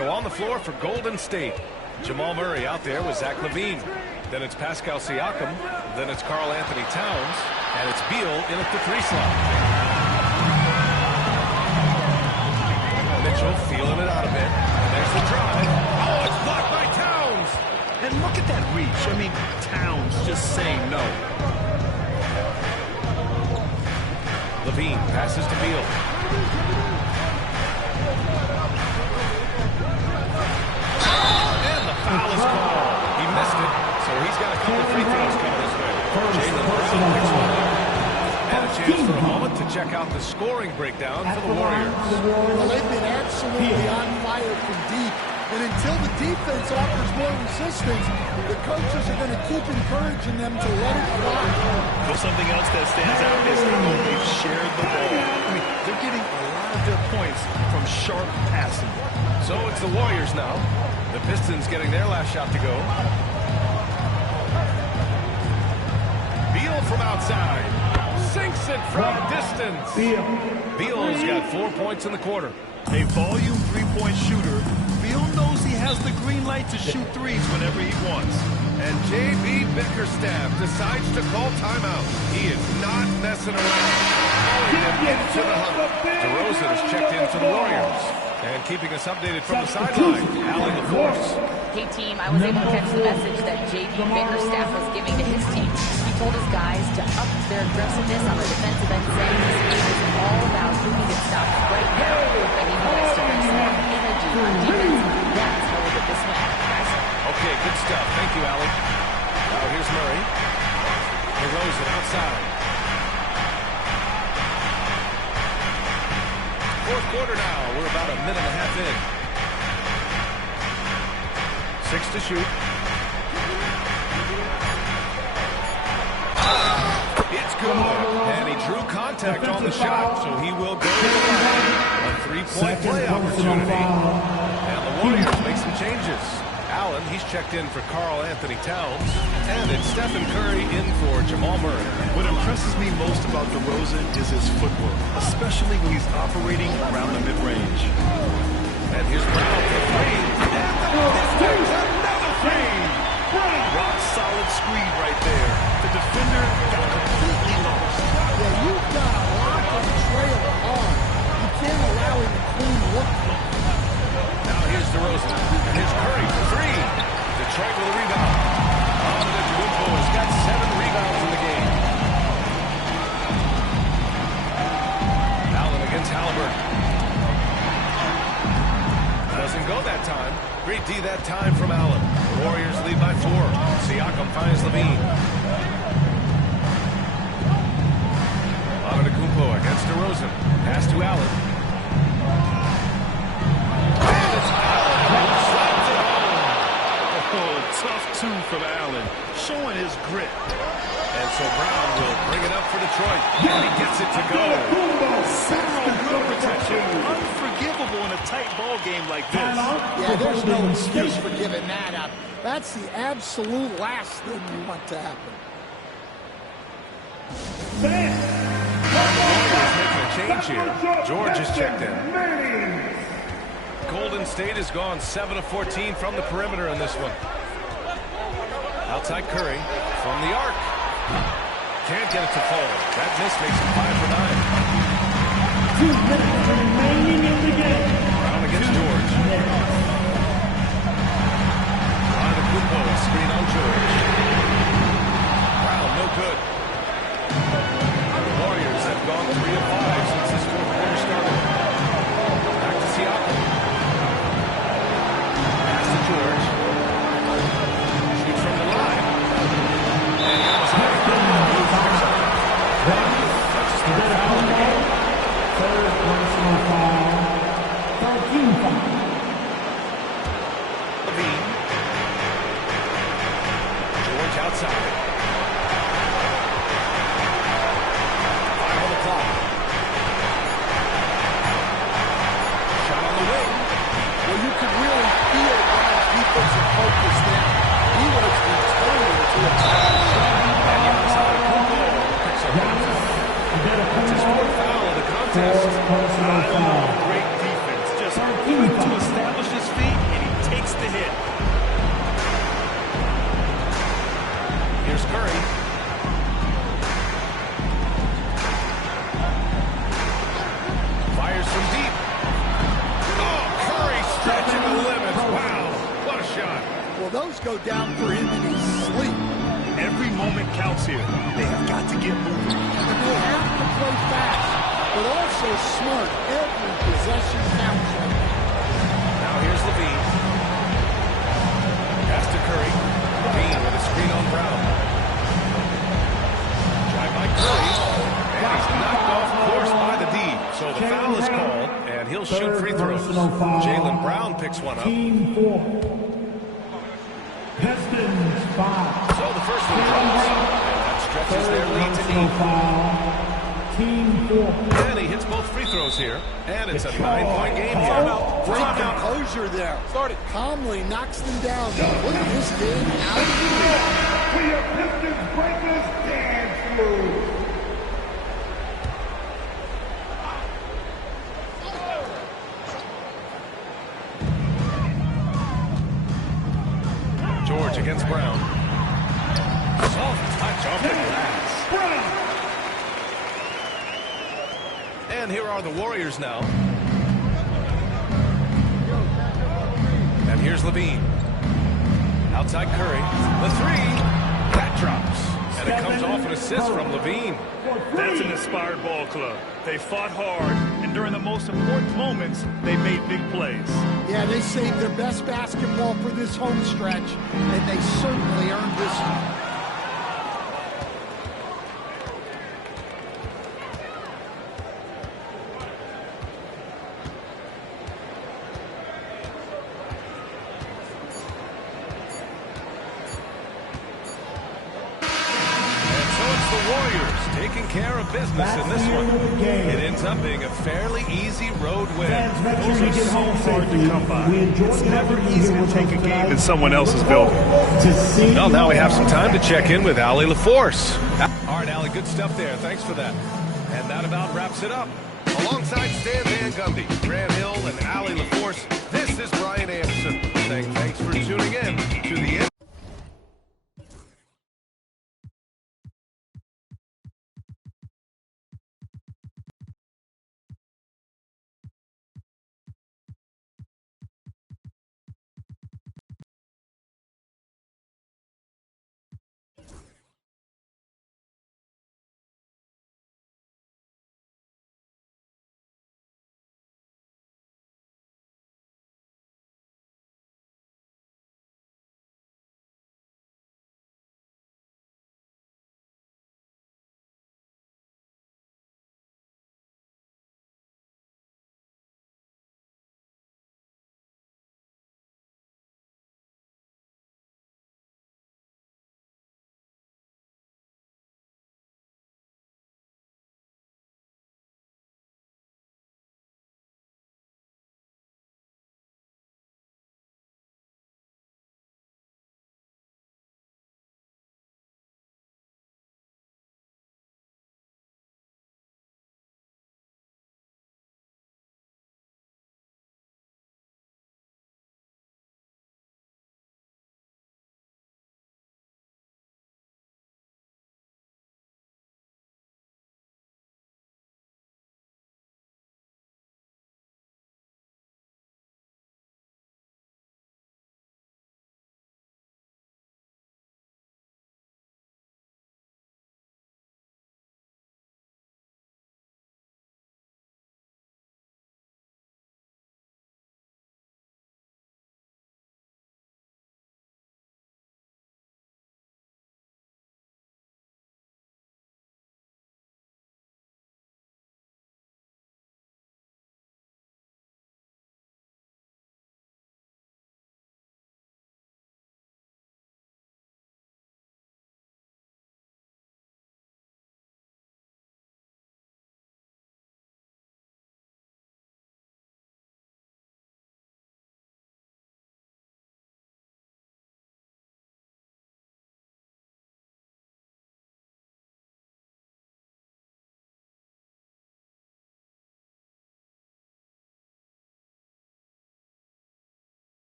So on the floor for Golden State, Jamal Murray out there with Zach LaVine. Then it's Pascal Siakam. Then it's Karl Anthony Towns. And it's Beal in at the 3 slot. Mitchell feeling it out a bit. And there's the drive. Oh, it's blocked by Towns. And look at that reach. I mean, Towns just saying no. LaVine passes to Beal. And the foul is called. He missed it, so he's got a couple free throws coming his way. Jaylen Brown picks one up. And a chance for a moment to check out the scoring breakdown for the Warriors. Well, they've been absolutely on fire from deep. And until the defense offers more resistance, the coaches are going to keep encouraging them to let it fly. Well, something else that stands out is how they've shared the ball. I mean, they're getting a lot of their points from sharp passing. So it's the Warriors now. The Pistons getting their last shot to go. Beal from outside. Sinks it from distance. Beal's got 4 points in the quarter. A volume three-point shooter. Beal knows he has the green light to shoot threes whenever he wants. And J.B. Bickerstaff decides to call timeout. He is not messing around. Calling them into the hunt. DeRozan has checked in for the Warriors. And keeping us updated from the sideline, Allie LaForce. Hey, team, I was able to catch the message that J.B. Bickerstaff was giving to his team. He told his guys to up their aggressiveness on the defensive end, saying this game is all about who can get stops right now. And he wants to bring some energy on defense. That's how we get this win, guys. Okay, good stuff. Thank you, Allie. Now here's Murray. DeRozan outside. Fourth quarter now. We're about a minute and a half in. 6 to shoot. It's good. And he drew contact on the shot, so he will go to the line. A three-point play opportunity. And the Warriors make some changes. Allen, he's checked in for Karl Anthony Towns. And it's Stephen Curry in for Jamal Murray. What impresses me most about DeRozan is his footwork, especially when he's operating around the mid-range. And here's Brown for three. And there's another three. Rock solid screen right there. The defender got completely lost. Yeah, you've got a lock and trail hard. You can't allow him to clean look. Now here's DeRozan. And here's Curry for three. Detroit with a rebound. Antetokounmpo has got 7 rebounds in the game. Allen against Halliburton. Doesn't go that time. Great D that time from Allen. The Warriors lead by 4. Siakam finds LaVine. Antetokounmpo against DeRozan. Pass to Allen. And it's Allen. Slaps it home. Oh, tough two from Allen, showing his grit. And so Brown will bring it up for Detroit. And he gets it to go. Good protection. Unforgivable in a tight ball game like this. Yeah, there's no excuse for giving that up. That's the absolute last thing you want to happen. Warriors making a change here. George is checked in. Golden State has gone 7 of 14 from the perimeter in this one. Outside Curry from the arc. Can't get it to fall. That miss makes it 5 for 9. 2 minutes remaining in the game. Brown against George. Antetokounmpo, screen on George. Brown, no good. The Warriors have gone 3 of 5 since this fourth quarter started. Back to Siakam. Pass to George. Shoots from the line. And he almost had it. That's the foul. Third personal foul. 13 foul. LaVine. George outside. 5 on the clock. Shot on the wing. Well, you can really feel Brown's defensive focus there. He was determined to attack the shot. And Giannis Antetokounmpo picks up that's his 4th foul of the contest. Great defense. Just quick to establish his feet almost go down for him in his sleep. Every moment counts here. They have got to get moving. And they have to play fast, but also smart. Every possession counts right now. Now here's Levine. Pass to Curry. Levine with a screen on Brown. Drive by Curry. And he's knocked off course by the D. So the foul is called, and he'll shoot free throws. Jaylen Brown picks one up. Team 4. Pistons 5. So the first one drops. And that stretches their lead to 8. Team 4. And he hits both free throws here. And it's a 9-point game here. Great composure there. Started. Calmly knocks them down. Look at this game out of the league. For your Pistons Breakers Dance Move. George against Brown. Soft touch off the glass. And here are the Warriors now. And here's Levine. Outside Curry. The three. That drops. And it comes off an assist from Levine. That's an inspired ball club. They fought hard, and during the most important moments, they made big plays. Yeah, they saved their best basketball for this home stretch, and they certainly earned this one. Taking care of business in this one. It ends up being a fairly easy road win. Those are so hard to come by. It's never easy to take a game in someone else's building. Well, now we have some time to check in with Allie LaForce. All right, Allie, good stuff there. Thanks for that. And that about wraps it up. Alongside Stan Van Gundy, Grant Hill, and Allie LaForce, this is Brian Anderson saying thanks for tuning in.